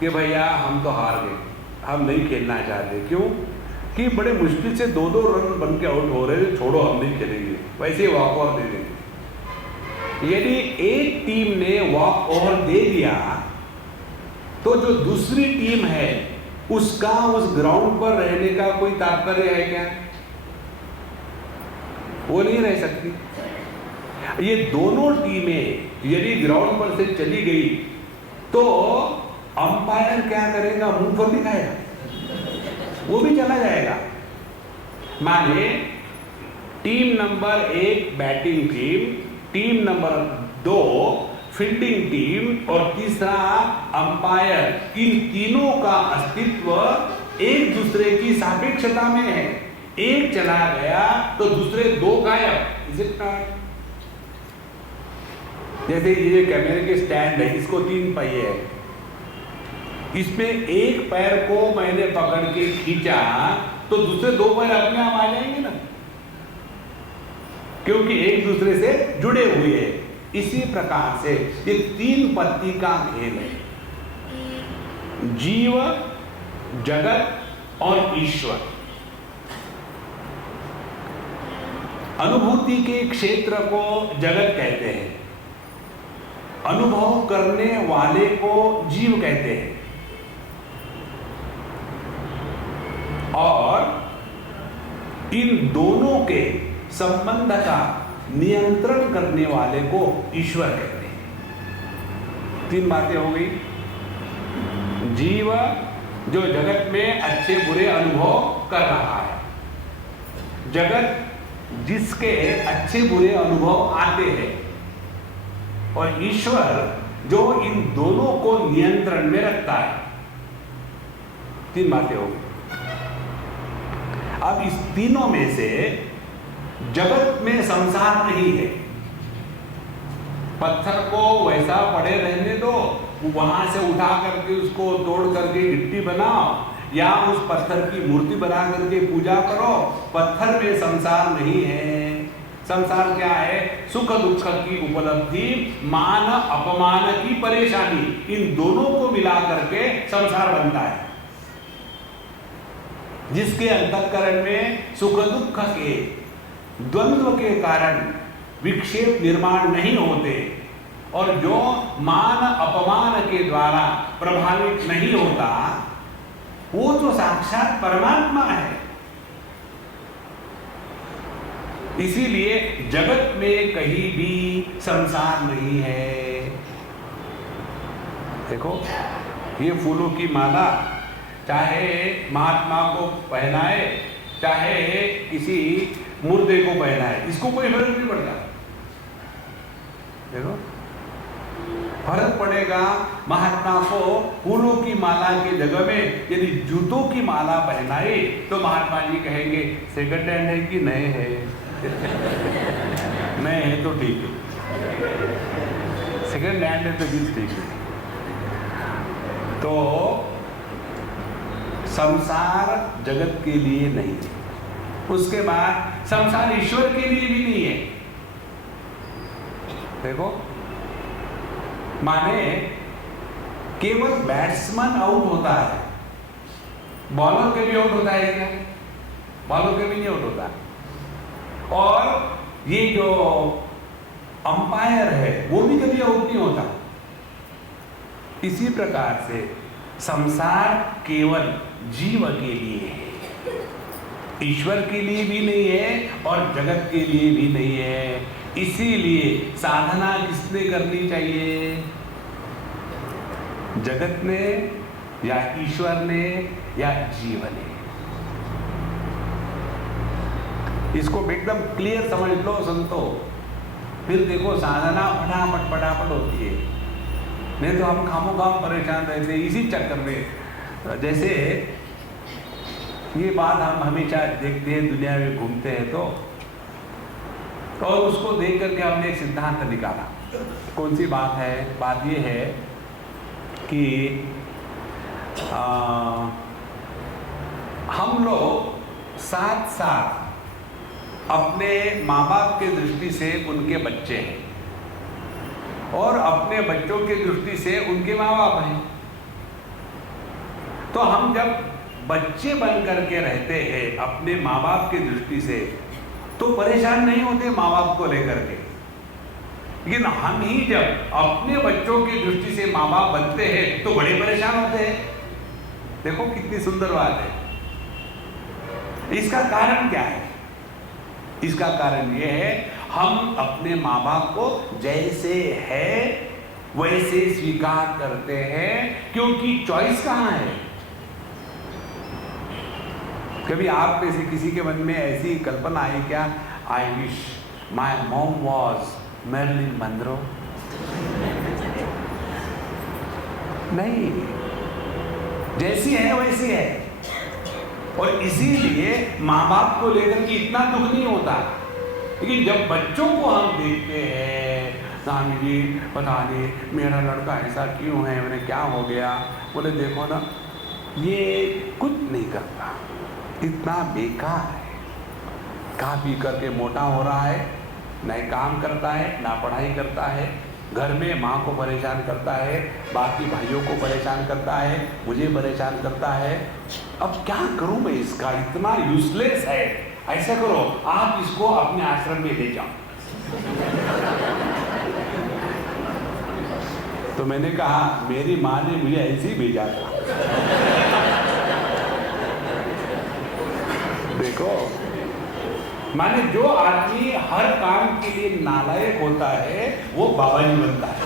कि भैया हम तो हार गए, हम नहीं खेलना चाहते, क्यों कि बड़े मुश्किल से 2-2 रन बन के आउट हो रहे थे, छोड़ो हम नहीं खेलेंगे, वैसे ही वॉक ओवर दे देंगे। यदि एक टीम ने वॉक ओवर दे दिया तो जो दूसरी टीम है उसका उस ग्राउंड पर रहने का कोई तात्पर्य है क्या? वो नहीं रह सकती। ये दोनों टीमें यदि ग्राउंड पर से चली गई तो अंपायर क्या करेगा? मुंह पर दिखाएगा, वो भी चला जाएगा। माने team number 1 batting team, team number 2 fielding team और तीसरा अंपायर, इन तीनों का अस्तित्व एक दूसरे की सापेक्षता में है। एक चला गया तो दूसरे 2 गायब। Is it not? जैसे ये कैमरे के स्टैंड है, इसको 3 पहिए है, इसमें एक पैर को मैंने पकड़ के खींचा तो दूसरे 2 पैर अपने आप आ जाएंगे ना, क्योंकि एक दूसरे से जुड़े हुए हैं। इसी प्रकार से ये 3 पत्ती का खेल है, जीव, जगत और ईश्वर। अनुभूति के क्षेत्र को जगत कहते हैं, अनुभव करने वाले को जीव कहते हैं, और इन दोनों के संबंध का नियंत्रण करने वाले को ईश्वर कहते हैं। 3 बातें हो गई। जीव जो जगत में अच्छे बुरे अनुभव कर रहा है, जगत जिसके अच्छे बुरे अनुभव आते हैं, और ईश्वर जो इन दोनों को नियंत्रण में रखता है। 3 बातें हो गई। अब इस तीनों में से जगत में संसार नहीं है। पत्थर को वैसा पड़े रहने दो, वहां से उठा करके उसको तोड़ करके गिट्टी बनाओ, या उस पत्थर की मूर्ति बना करके पूजा करो। पत्थर में संसार नहीं है। संसार क्या है? सुख दुख की उपलब्धि, मान अपमान की परेशानी, इन दोनों को मिला करके संसार बनता है, जिसके अंतःकरण में सुख दुख के द्वंद्व के कारण विक्षेप निर्माण नहीं होते, और जो मान अपमान के द्वारा प्रभावित नहीं होता, वो तो साक्षात परमात्मा है। इसीलिए जगत में कहीं भी संसार नहीं है। देखो, ये फूलों की माला चाहे महात्मा को पहनाए, चाहे किसी मुर्दे को पहनाए, इसको कोई फर्क नहीं पड़ता। देखो, फर्क पड़ेगा महात्मा को फूलों की माला की जगह में यदि जूतों की माला पहनाई तो महात्मा जी कहेंगे सेकंड हैंड है कि नए है? नहीं है तो ठीक है, सेकेंड हैंड है तो भी ठीक है। तो संसार जगत के लिए नहीं है, उसके बाद संसार ईश्वर के लिए भी नहीं है। देखो, माने केवल बैट्समैन आउट होता है, बॉलर के भी आउट होता है क्या? बॉलर के भी नहीं आउट होता। और ये जो अंपायर है वो भी कभी आउट नहीं होता। इसी प्रकार से संसार केवल जीव के लिए है, ईश्वर के लिए भी नहीं है और जगत के लिए भी नहीं है। इसीलिए साधना किसने करनी चाहिए? जगत ने या ईश्वर ने या जीव ने? इसको एकदम क्लियर समझ लो संतो, फिर देखो साधना फटाफट फटाफट होती है। नहीं तो हम खामो खाम परेशान रहते इसी चक्कर में। जैसे ये बात हम हमेशा देखते हैं, दुनिया में घूमते हैं तो, और उसको देख करके हमने एक सिद्धांत निकाला। कौन सी बात है? बात ये है कि हम लोग साथ साथ अपने माँ बाप के दृष्टि से उनके बच्चे हैं और अपने बच्चों की दृष्टि से उनके माँ बाप हैं। तो हम जब बच्चे बन करके रहते हैं अपने माँ बाप की दृष्टि से, तो परेशान नहीं होते माँ बाप को लेकर के। लेकिन हम ही जब अपने बच्चों की दृष्टि से माँ बाप बनते हैं तो बड़े परेशान होते हैं। देखो कितनी सुंदर बात है। इसका कारण क्या है? इसका कारण यह है, हम अपने माँ बाप को जैसे है वैसे स्वीकार करते हैं, क्योंकि चॉइस कहाँ है? कभी आप में से किसी के मन में ऐसी कल्पना आई क्या, I wish my mom was Marilyn Monroe? नहीं, जैसी है वैसी है। और इसीलिए माँ बाप को लेकर के इतना दुख नहीं होता। लेकिन जब बच्चों को हम देखते हैं, नानी जी पता नहीं मेरा लड़का ऐसा क्यों है, मैंने क्या हो गया, बोले देखो ना ये कुछ नहीं करता, इतना बेकार है, खा पी करके मोटा हो रहा है, न काम करता है ना पढ़ाई करता है, घर में माँ को परेशान करता है, बाकी भाइयों को परेशान करता है, मुझे परेशान करता है। अब क्या करूं मैं इसका, इतना यूजलेस है। ऐसा करो आप इसको अपने आश्रम में ले जाओ। तो मैंने कहा मेरी माँ ने मुझे ऐसे ही भेजा था। देखो, माने जो आदमी हर काम के लिए नालायक होता है वो बाबा जी बनता है।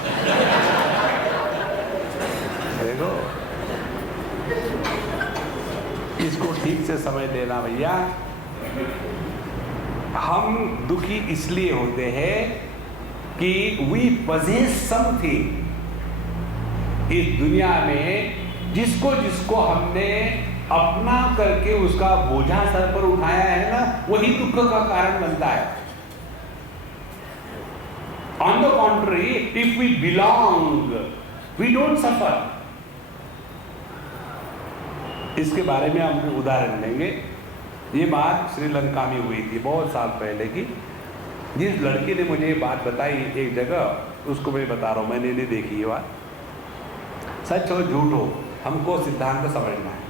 देखो, इसको ठीक से समझ लेना भैया। हम दुखी इसलिए होते हैं कि वी possess समथिंग इस दुनिया में, जिसको जिसको हमने अपना करके उसका बोझा सर पर उठाया है ना, वही दुख का कारण बनता है। On the contrary, if we belong we don't suffer. इसके बारे में हम उदाहरण लेंगे। ये बात श्रीलंका में हुई थी बहुत साल पहले की। जिस लड़की ने मुझे ये बात बताई एक जगह, उसको मैं बता रहा हूँ, मैंने नहीं देखी ये बात। सच हो झूठ हो, हमको सिद्धांत समझना है।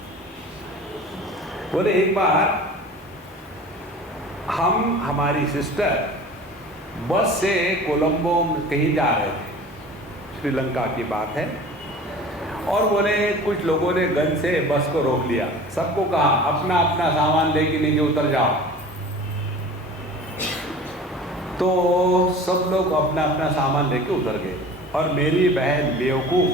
बोले एक बार हम हमारी सिस्टर बस से कोलंबो कहीं जा रहे थे, श्रीलंका की बात है, और बोले कुछ लोगों ने गन से बस को रोक लिया। सबको कहा अपना अपना सामान लेके नीचे उतर जाओ। तो सब लोग अपना अपना सामान लेके उतर गए और मेरी बहन बेवकूफ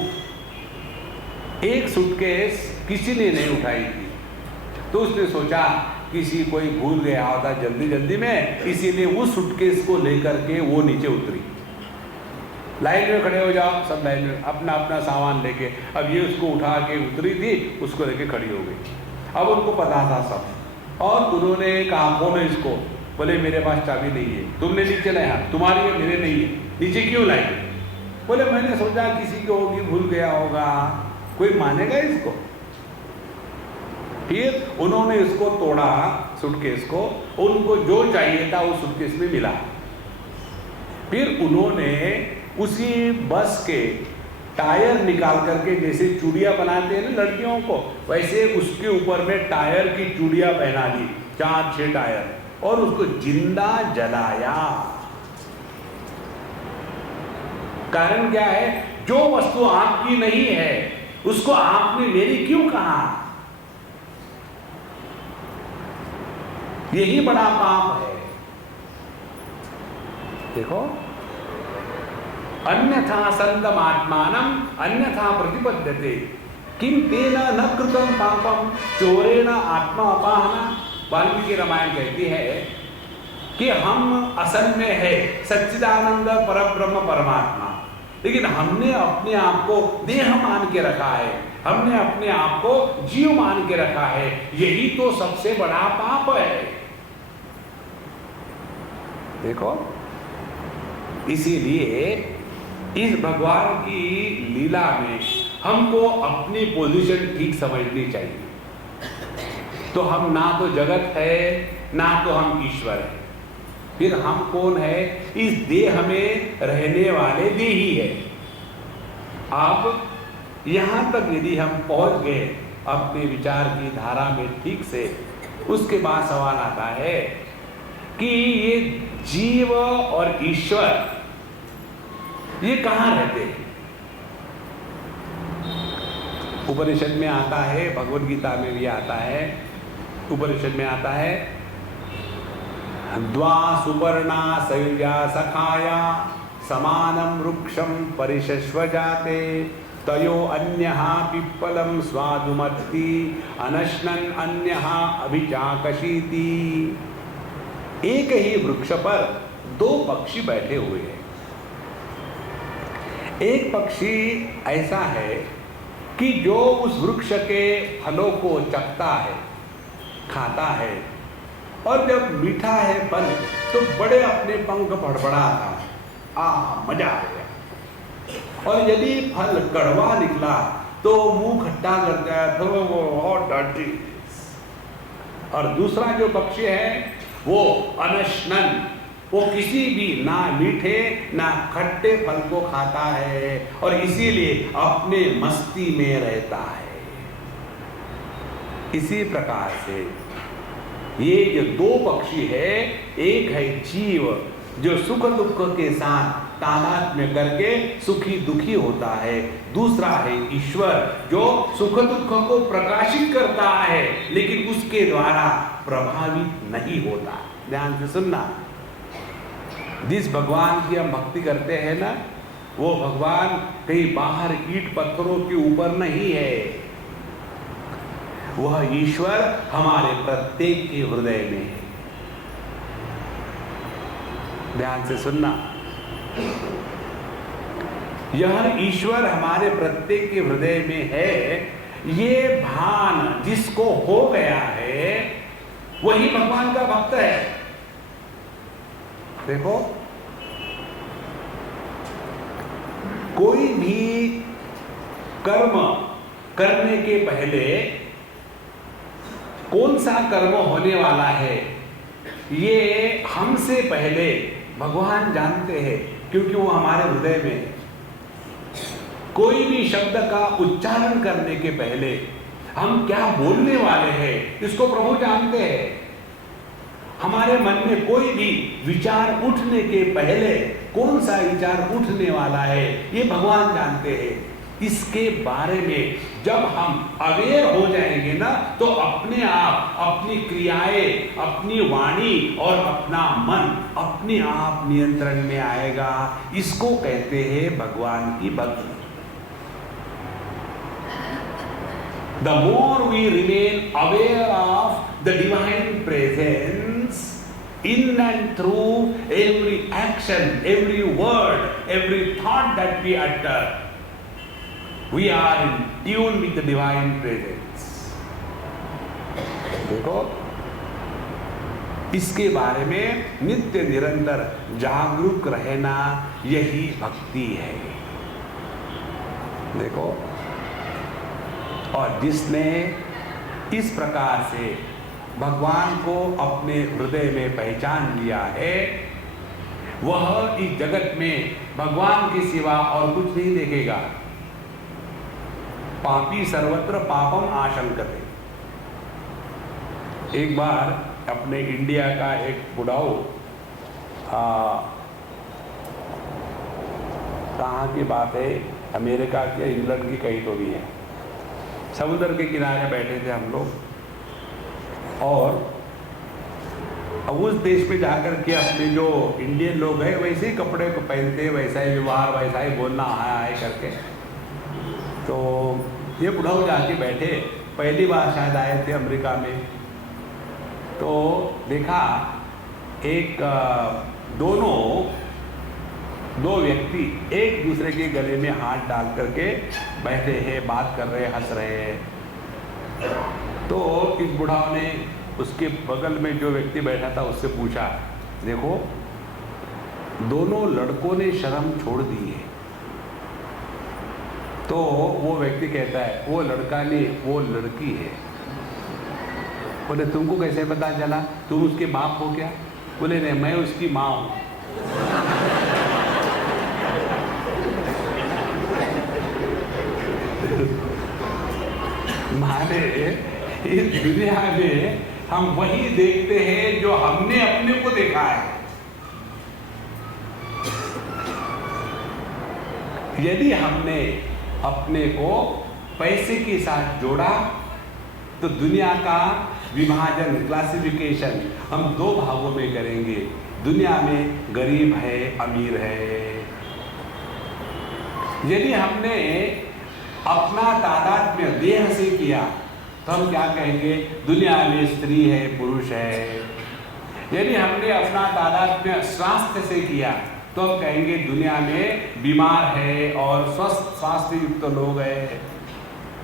एक सूटकेस किसी ने नहीं उठाई थी। तो उसने सोचा किसी कोई भूल गया होगा जल्दी जल्दी में, इसीलिए उस सूटकेस को लेकर के वो नीचे उतरी। लाइन में खड़े हो जाओ, सब लाइन में अपना अपना सामान लेके। अब ये उसको उठा के उतरी थी, उसको लेके खड़ी हो गई। अब उनको पता था सब, और उन्होंने कहा फोन इसको, बोले मेरे पास चाबी नहीं है। तुमने नीचे लाया, तुम्हारी है मेरे नहीं है, नीचे क्यों लाई? बोले मैंने सोचा किसी को होगी, भूल गया होगा। कोई मानेगा इसको? फिर उन्होंने इसको तोड़ा सूटकेस को, उनको जो चाहिए था वो सूटकेस में मिला। फिर उन्होंने उसी बस के टायर निकाल करके, जैसे चूड़ियां बनाते हैं ना लड़कियों को, वैसे उसके ऊपर में टायर की चूड़ियां पहना दी, 4-6 टायर, और उसको जिंदा जलाया। कारण क्या है? जो वस्तु आपकी नहीं है उसको आपने मेरी क्यों कहा? यही बड़ा पाप है। देखो, अन्यथा संतम आत्मानम अन्यथा प्रतिपद्यते किम तेन न कृतम पापम चोरेण आत्मा अपहना। वाल्मीकि रामायण कहती है कि हम असल में है सच्चिदानंद परब्रह्म परमात्मा, लेकिन हमने अपने आप को देह मान के रखा है, हमने अपने आप को जीव मान के रखा है। यही तो सबसे बड़ा पाप है। देखो, इसीलिए इस भगवान की लीला में हमको अपनी पोजीशन ठीक समझनी चाहिए। तो हम ना तो जगत है, ना तो हम ईश्वर है। फिर हम कौन है? इस देह में रहने वाले देही है। अब यहां तक यदि हम पहुंच गए अपने विचार की धारा में ठीक से, उसके बाद सवाल आता है कि ये जीव और ईश्वर ये कहां रहते हैं? उपनिषद में आता है, भगवद गीता में भी आता है। उपनिषद में आता है, द्वा सुपर्णा सयुजा सखाया समानम वृक्षम परिशस्व जाते तयो अन्यः पिप्पलम स्वादुमत्ति अनश्नन अन्यः अभिचाकशीति। एक ही वृक्ष पर 2 पक्षी बैठे हुए हैं। एक पक्षी ऐसा है कि जो उस वृक्ष के फलों को चखता है, खाता है, और जब मीठा है फल तो बड़े अपने पंख फड़फड़ाता है, मजा आ गया। और यदि फल कड़वा निकला तो मुंह खट्टा करता है, तो वो और डांटी। और दूसरा जो पक्षी है वो अनश्नन, वो किसी भी ना मीठे ना खट्टे फल को खाता है और इसीलिए अपने मस्ती में रहता है। इसी प्रकार से ये जो 2 पक्षी है, एक है जीव जो सुख दुख के साथ तादात्म्य करके सुखी दुखी होता है, दूसरा है ईश्वर जो सुख दुख को प्रकाशित करता है लेकिन उसके द्वारा प्रभावित नहीं होता। ध्यान से सुनना, जिस भगवान की हम भक्ति करते हैं ना, वो भगवान कहीं बाहर ईंट पत्थरों के ऊपर नहीं है। वह ईश्वर हमारे प्रत्येक के हृदय में है। ध्यान से सुनना, यह ईश्वर हमारे प्रत्येक के हृदय में है। ये भान जिसको हो गया है वही भगवान का भक्त है। देखो, कोई भी कर्म करने के पहले कौन सा कर्म होने वाला है ये हमसे पहले भगवान जानते हैं, क्योंकि वो हमारे हृदय में है। कोई भी शब्द का उच्चारण करने के पहले हम क्या बोलने वाले हैं इसको प्रभु जानते हैं। हमारे मन में कोई भी विचार उठने के पहले कौन सा विचार उठने वाला है ये भगवान जानते हैं। इसके बारे में जब हम अवेयर हो जाएंगे ना, तो अपने आप अपनी क्रियाएं, अपनी वाणी और अपना मन अपने आप नियंत्रण में आएगा। इसको कहते हैं भगवान की भक्ति। The more we remain aware of the divine presence in and through every action, every word, every thought that we utter, we are in tune with the divine presence. देखो, इसके बारे में नित्य निरंतर जागरूक रहना, यही भक्ति है। देखो, और जिसने इस प्रकार से भगवान को अपने हृदय में पहचान लिया है, वह इस जगत में भगवान के सिवा और कुछ नहीं देखेगा। पापी सर्वत्र पापम आशंकते। एक बार अपने इंडिया का एक बुढ़ाऊ, कहाँ की बात है, अमेरिका के इंग्लैंड की कहीं तो भी है, समुद्र के किनारे बैठे थे हम लोग, और उस देश में जाकर के अपने जो इंडियन लोग हैं वैसे ही कपड़े को पहनते, वैसा ही व्यवहार, वैसा ही बोलना, हाय करके। तो ये बुढ़ाऊ जाके बैठे, पहली बार शायद आए थे अमेरिका में। तो देखा एक दो व्यक्ति एक दूसरे के गले में हाथ डाल करके बैठे हैं, बात कर रहे, हंस रहे हैं। तो इस बुढ़ाऊ ने उसके बगल में जो व्यक्ति बैठा था उससे पूछा, देखो दोनों लड़कों ने शर्म छोड़ दी है। तो वो व्यक्ति कहता है, वो लड़का नहीं, वो लड़की है। बोले तुमको कैसे पता चला, तुम उसके बाप हो क्या? बोले नहीं, मैं उसकी माँ हूँ। माने इस दुनिया में हम वही देखते हैं जो हमने अपने को देखा है। यदि हमने अपने को पैसे के साथ जोड़ा तो दुनिया का विभाजन, क्लासिफिकेशन हम दो भागों में करेंगे। दुनिया में गरीब है, अमीर है। यदि हमने अपना तादात्म्य देह से किया तो हम क्या कहेंगे, दुनिया में स्त्री है, पुरुष है। यदि हमने अपना तादात्म्य स्वास्थ्य से किया तो हम कहेंगे दुनिया में बीमार है और स्वस्थ स्वास्थ्य युक्त लोग हैं।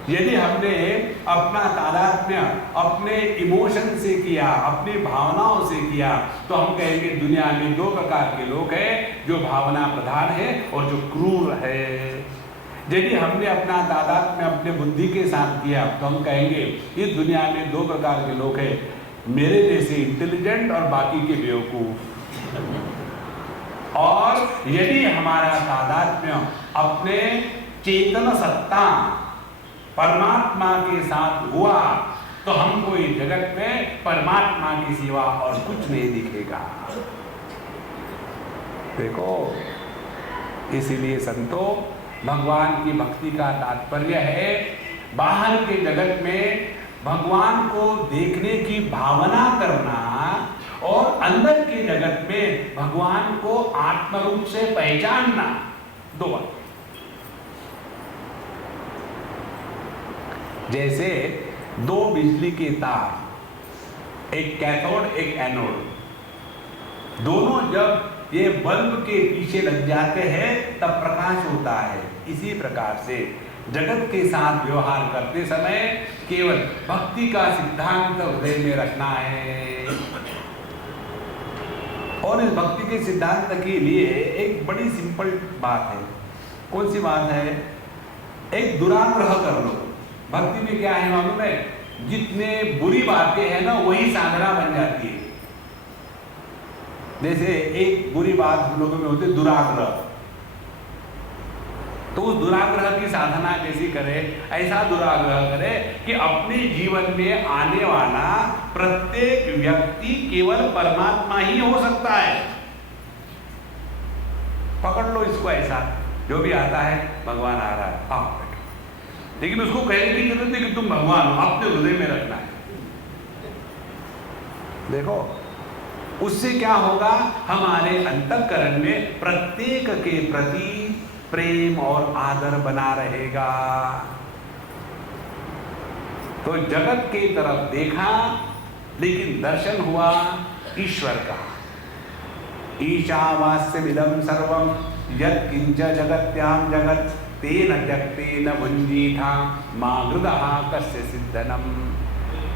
यदि हमने अपना तादात्म्य अपने इमोशन से किया, अपनी भावनाओं से किया, तो हम कहेंगे दुनिया में दो प्रकार के लोग हैं, जो भावना प्रधान है और जो क्रूर है। यदि हमने अपना तादात्म्य अपने बुद्धि के साथ किया तो हम कहेंगे इस दुनिया में दो प्रकार के लोग हैं, मेरे जैसे इंटेलिजेंट और बाकी के बेवकूफ। और यदि हमारा तादात्म्य अपने चेतन सत्ता परमात्मा के साथ हुआ तो हमको इस जगत में परमात्मा के सिवा और कुछ नहीं दिखेगा। देखो, इसीलिए संतों, भगवान की भक्ति का तात्पर्य है बाहर के जगत में भगवान को देखने की भावना करना और अंदर के जगत में भगवान को आत्म रूप से पहचानना। दो बात। जैसे दो बिजली के तार, एक कैथोड एक एनोड, दोनों जब ये बल्ब के पीछे लग जाते हैं तब प्रकाश होता है। इसी प्रकार से जगत के साथ व्यवहार करते समय केवल भक्ति का सिद्धांत हृदय में रखना है। और इस भक्ति के सिद्धांत के लिए एक बड़ी सिंपल बात है। कौन सी बात है? एक दुराग्रह कर लो। भक्ति में क्या है मालूम है? जितने बुरी बातें हैं ना वही साधना बन जाती है। जैसे एक बुरी बात हम लोगों में होती है दुराग्रह, तो उस दुराग्रह की साधना कैसी करें? ऐसा दुराग्रह करें कि अपने जीवन में आने वाला प्रत्येक व्यक्ति केवल परमात्मा ही हो सकता है। पकड़ लो इसको ऐसा, जो भी आता है भगवान आ रहा है, आओ बैठो। लेकिन उसको कहने की जरूरत नहीं कि तुम भगवान हो, अपने हृदय में रखना है। देखो, उससे क्या होगा? हमारे अंतःकरण में प्रत्येक के प्रति प्रेम और आदर बना रहेगा। तो जगत के तरफ देखा लेकिन दर्शन हुआ ईश्वर का। ईशावास्यमिदं सर्वं यत्किंच जगत्यां जगत् तेन त्यक्तेन भुञ्जीथा मा हृदः कस्य सिद्धनम्।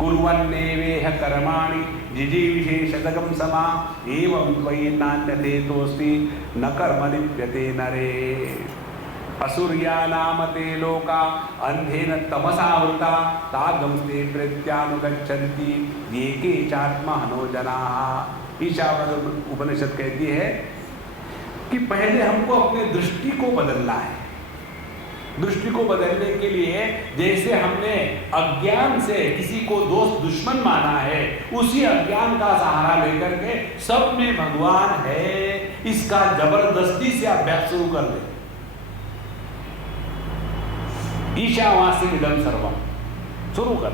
कुर्वन्नेवेह कर्माणि जिजीविषे शतकं समा एवं त्वयि नान्यते तोस्ति न कर्म लिप्यते नरे। असुर्या नाम ते लोका अंधेन तमसावृता तादंस्ते प्रत्यानुगच्छन्ति ये के चात्महनो जनाः। ईशावास्य उपनिषद कहती है कि पहले हमको अपने दृष्टि को बदलना है। दृष्टि को बदलने के लिए जैसे हमने अज्ञान से किसी को दोस्त दुश्मन माना है, उसी अज्ञान का सहारा लेकर के सब में भगवान है, इसका जबरदस्ती से अभ्यास शुरू कर ले। ईशावास्यमिदं सर्वम शुरू कर।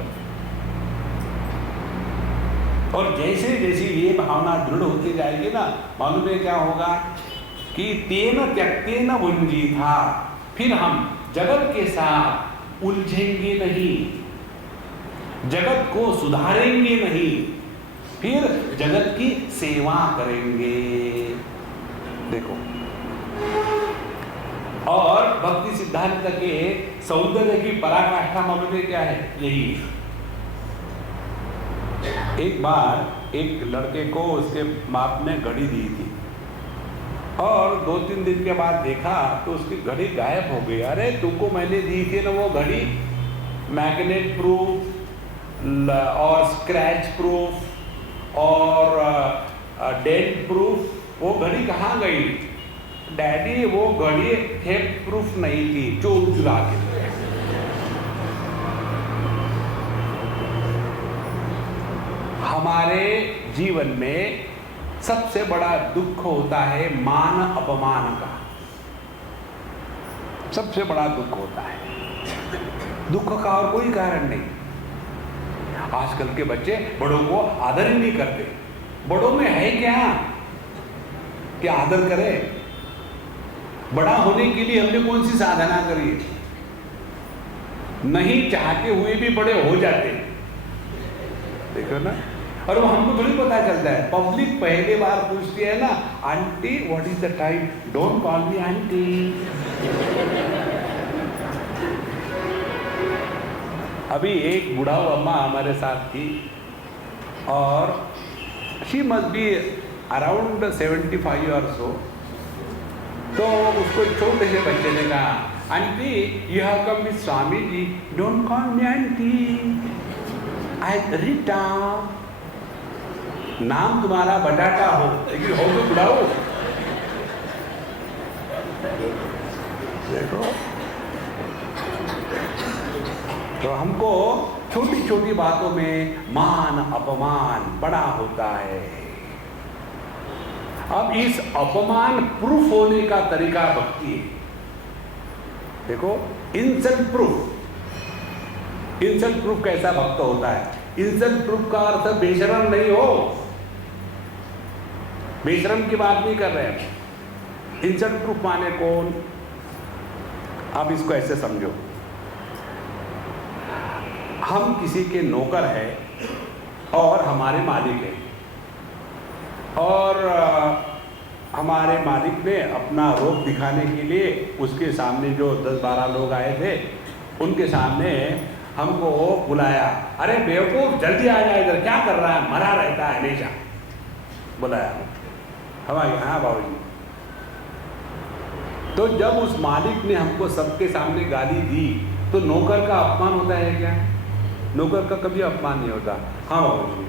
और जैसे जैसे ये भावना दृढ़ होती जाएगी ना, मालूम है क्या होगा कि तेन त्यक्तेन भुंजीथा, फिर हम जगत के साथ उलझेंगे नहीं, जगत को सुधारेंगे नहीं, फिर जगत की सेवा करेंगे। देखो, और भक्ति सिद्धांत के सौंदर्य की पराकाष्ठा मालूम है क्या है? यही। एक बार एक लड़के को उसके बाप ने घड़ी दी थी और 2-3 दिन के बाद देखा तो उसकी घड़ी गायब हो गई। अरे तुमको मैंने दी थी ना वो घड़ी, मैग्नेट प्रूफ और स्क्रैच प्रूफ और डेंट प्रूफ, वो घड़ी कहाँ गई? डैडी वो घड़ी थेफ्ट प्रूफ नहीं थी, चोर चुरा के। हमारे जीवन में सबसे बड़ा दुख होता है मान अपमान का, सबसे बड़ा दुख होता है। दुख का और कोई कारण नहीं। आजकल के बच्चे बड़ों को आदर ही नहीं करते। बड़ों में है क्या आदर करें? बड़ा होने के लिए हमने कौन सी साधना करी है? नहीं चाहते हुए भी बड़े हो जाते, देखो ना। और वो हमको थोड़ी पता चलता है। पब्लिक पहले बार पूछती है ना, aunty what is the time, don't call me aunty. अभी एक बुढ़ाऊ अम्मा हमारे साथ थी और शी मस्ट बी अराउंड 75 और सो। तो उसको एक छोटे से बच्चे ने कहा, aunty you have come with Swami ji, don't call me aunty, I Rita. नाम तुम्हारा बटाटा हो लेकिन हो तो बुढ़ाओ। देखो, तो हमको छोटी छोटी बातों में मान अपमान बड़ा होता है। अब इस अपमान प्रूफ होने का तरीका भक्ति है। देखो, इंसल्ट प्रूफ। इंसल्ट प्रूफ कैसा भक्त होता है? इंसल्ट प्रूफ का अर्थ बेशरम नहीं हो, बेशरम की बात नहीं कर रहे हैं। इंसल्ट प्रूफ माने कौन? अब इसको ऐसे समझो, हम किसी के नौकर हैं और हमारे मालिक हैं, और हमारे मालिक ने अपना रोब दिखाने के लिए उसके सामने जो 10-12 लोग आए थे उनके सामने हमको बुलाया। अरे बेवकूफ जल्दी आ जाए इधर, क्या कर रहा है, मरा रहता है हमेशा। बुलाया हमारे यहाँ बाबूजी। तो जब उस मालिक ने हमको सबके सामने गाली दी तो नौकर का अपमान होता है क्या? नौकर का कभी अपमान नहीं होता। हाँ बाबूजी,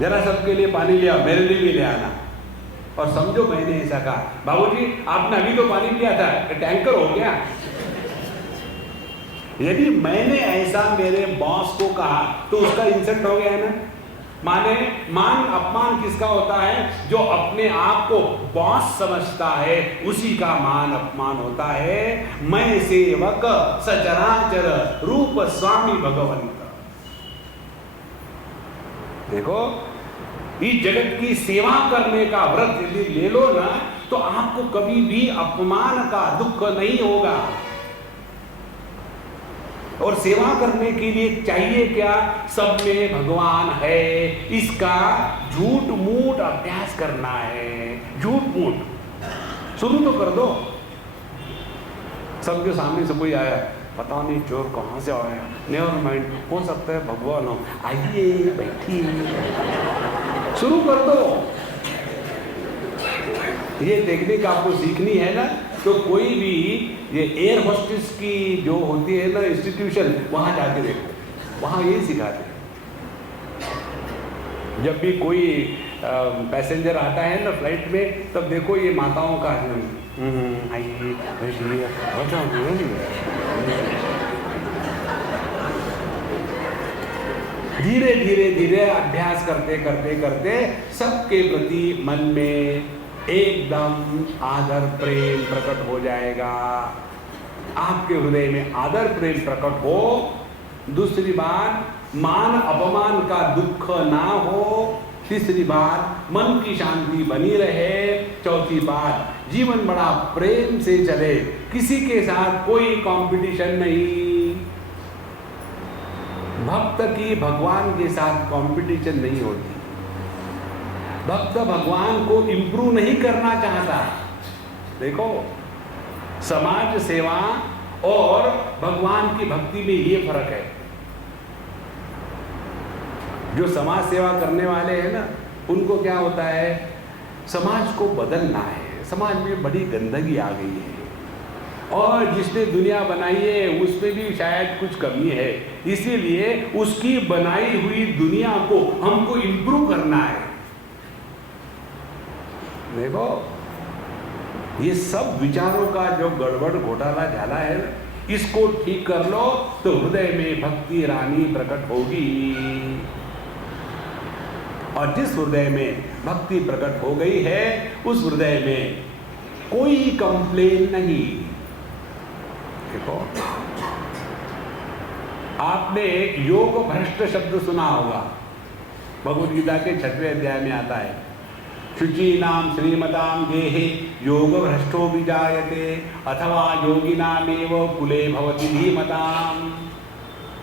जरा सबके लिए पानी ले आओ, मेरे लिए भी ले आना। और समझो मैंने ऐसा कहा, बाबूजी आपने अभी तो पानी लिया था, टैंकर हो गया। यदि मैंने ऐसा मेरे बॉस को कहा तो उसका इंसल्ट हो गया है ना। माने मान अपमान किसका होता है? जो अपने आप को बॉस समझता है उसी का मान अपमान होता है। मैं सेवक सचराचर रूप स्वामी भगवंत। देखो, इस जगत की सेवा करने का व्रत यदि ले लो ना तो आपको कभी भी अपमान का दुख नहीं होगा। और सेवा करने के लिए चाहिए क्या? सब में भगवान है, इसका झूठ मूठ अभ्यास करना है। झूठ मूठ शुरू तो कर दो। सबके सामने से कोई आया, पता नहीं चोर कहाँ से आया, नेवर माइंड, हो सकता है भगवान हो, आइए बैठिए, शुरू कर दो। ये टेक्निक आपको सीखनी है ना, तो कोई भी ये एयर होस्टेस की जो होती है ना इंस्टीट्यूशन, वहाँ जाके देखो, वहाँ यही सिखाते हैं। जब भी कोई पैसेंजर आता है ना फ्लाइट में, तब देखो ये माताओं का आइए बैठिए, धीरे धीरे धीरे अभ्यास करते करते करते सबके प्रति मन में एकदम आदर प्रेम प्रकट हो जाएगा। आपके हृदय में आदर प्रेम प्रकट हो। दूसरी बात, मान अपमान का दुख ना हो। तीसरी बात, मन की शांति बनी रहे। चौथी बात, जीवन बड़ा प्रेम से चले, किसी के साथ कोई कंपटीशन नहीं। भक्त की भगवान के साथ कंपटीशन नहीं होती। भक्त भगवान को इंप्रूव नहीं करना चाहता। देखो, समाज सेवा और भगवान की भक्ति में ये फर्क है। जो समाज सेवा करने वाले हैं ना, उनको क्या होता है, समाज को बदलना है, समाज में बड़ी गंदगी आ गई है और जिसने दुनिया बनाई है उसमें भी शायद कुछ कमी है, इसीलिए उसकी बनाई हुई दुनिया को हमको इंप्रूव करना है। देखो, ये सब विचारों का जो गड़बड़ घोटाला झाला है, इसको ठीक कर लो तो हृदय में भक्ति रानी प्रकट होगी। और जिस हृदय में भक्ति प्रकट हो गई है, उस हृदय में कोई कंप्लेन नहीं। देखो, आपने योग भ्रष्ट शब्द सुना होगा, भगवद गीता के 6वें अध्याय में आता है, शुचीनाम श्रीमताम गेहे योग भ्रष्टो विजायते अथवा योगिनामेव कुले भवति धीमताम।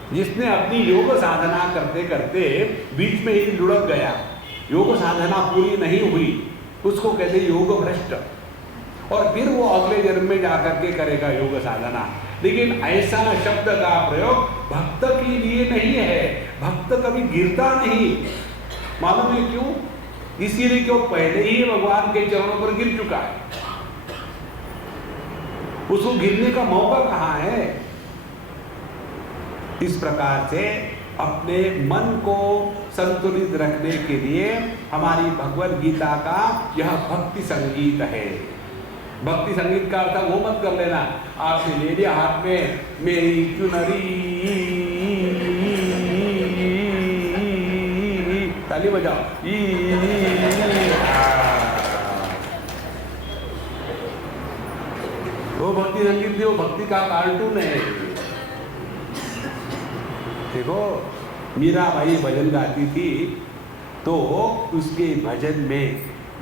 जिसने अपनी योग साधना करते करते बीच में ही लुढ़क गया, योग साधना पूरी नहीं हुई, उसको कहते योग भ्रष्ट, और फिर वो अगले जन्म में जाकर के करेगा योग साधना। लेकिन ऐसा शब्द का प्रयोग भक्त के लिए नहीं है। भक्त कभी गिरता नहीं। मालूम है क्यों? इसीलिए कि वो पहले ही भगवान के चरणों पर गिर चुका है, उसको गिरने का मौका कहाँ है। इस प्रकार से अपने मन को संतुलित रखने के लिए हमारी भगवद गीता का यह भक्ति संगीत है। भक्ति संगीत का अर्थ वो मत कर लेना, आपने ले लिया हाथ में मेरी चुनरी, ताली बजाओ, वो भक्ति संगीत नहीं, वो भक्ति का कार्टून है। देखो, मीराबाई भजन गाती थी तो उसके भजन में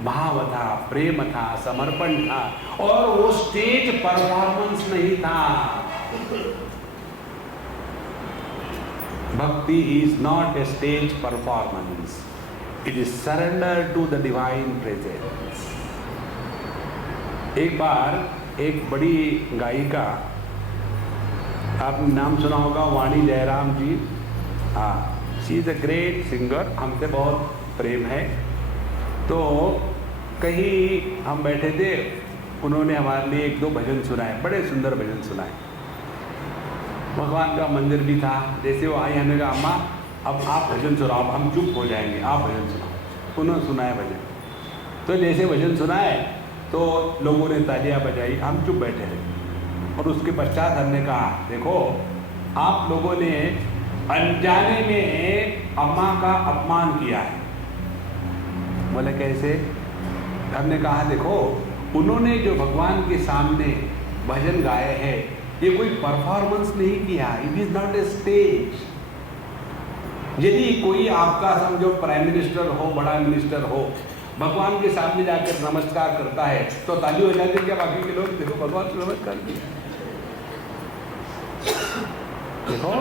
भाव था, प्रेम था, समर्पण था, और वो स्टेज परफॉर्मेंस नहीं था। Bhakti is not a stage performance, it is surrender to the divine presence. एक बार एक बड़ी गायिका, आपने नाम सुना होगा, वाणी जयराम जी, हाँ, she is a great singer, हमसे बहुत प्रेम है। तो कहीं हम बैठे थे, उन्होंने हमारे लिए 1-2 भजन सुनाए, बड़े सुंदर भजन सुनाए। भगवान का मंदिर भी था। जैसे वो आई, हमने कहा अम्मा अब आप भजन सुनाओ, अब हम चुप हो जाएंगे, आप भजन सुनाओ। उन्होंने सुनाया भजन, तो जैसे भजन सुनाए तो लोगों ने तालियां बजाई, हम चुप बैठे रहे। और उसके पश्चात हमने कहा, देखो आप लोगों ने अनजाने में अम्मा का अपमान किया है। बोले कैसे? हमने कहा देखो, उन्होंने जो भगवान के सामने भजन गाए हैं, ये कोई परफॉर्मेंस नहीं किया, it is not a stage. यदि कोई आपका समझो प्राइम मिनिस्टर हो, बड़ा मिनिस्टर हो, भगवान के सामने जाकर नमस्कार करता है तो ताली हो जाती है क्या? बाकी के लोग देखो भगवान से नमस्कार किया। देखो,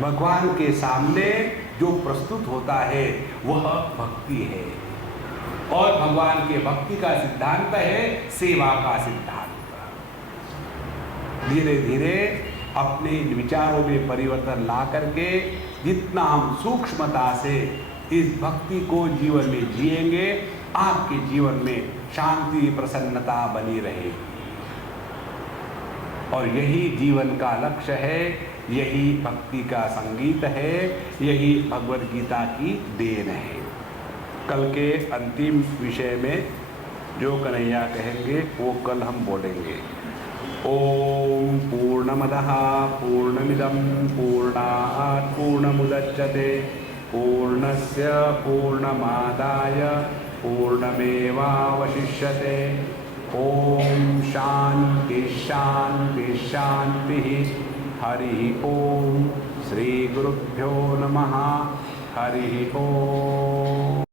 भगवान के सामने जो प्रस्तुत होता है वह भक्ति है, और भगवान के भक्ति का सिद्धांत है सेवा का सिद्धांत। धीरे धीरे अपने विचारों में परिवर्तन ला करके जितना हम सूक्ष्मता से इस भक्ति को जीवन में जिएंगे, आपके जीवन में शांति प्रसन्नता बनी रहेगी। और यही जीवन का लक्ष्य है, यही भक्ति का संगीत है, यही भगवद गीता की देन है। कल के अंतिम विषय में जो कन्हैया कहेंगे वो कल हम बोलेंगे। ओम पूर्णमदः पूर्णमिदं पूर्णात् पूर्णमुदच्यते पूर्णस्य पूर्णमादाय पूर्णमेवावशिष्यते। ओम शांति शांति शांति। हरि ओम। श्री गुरुभ्यो नमः। हरि ओम।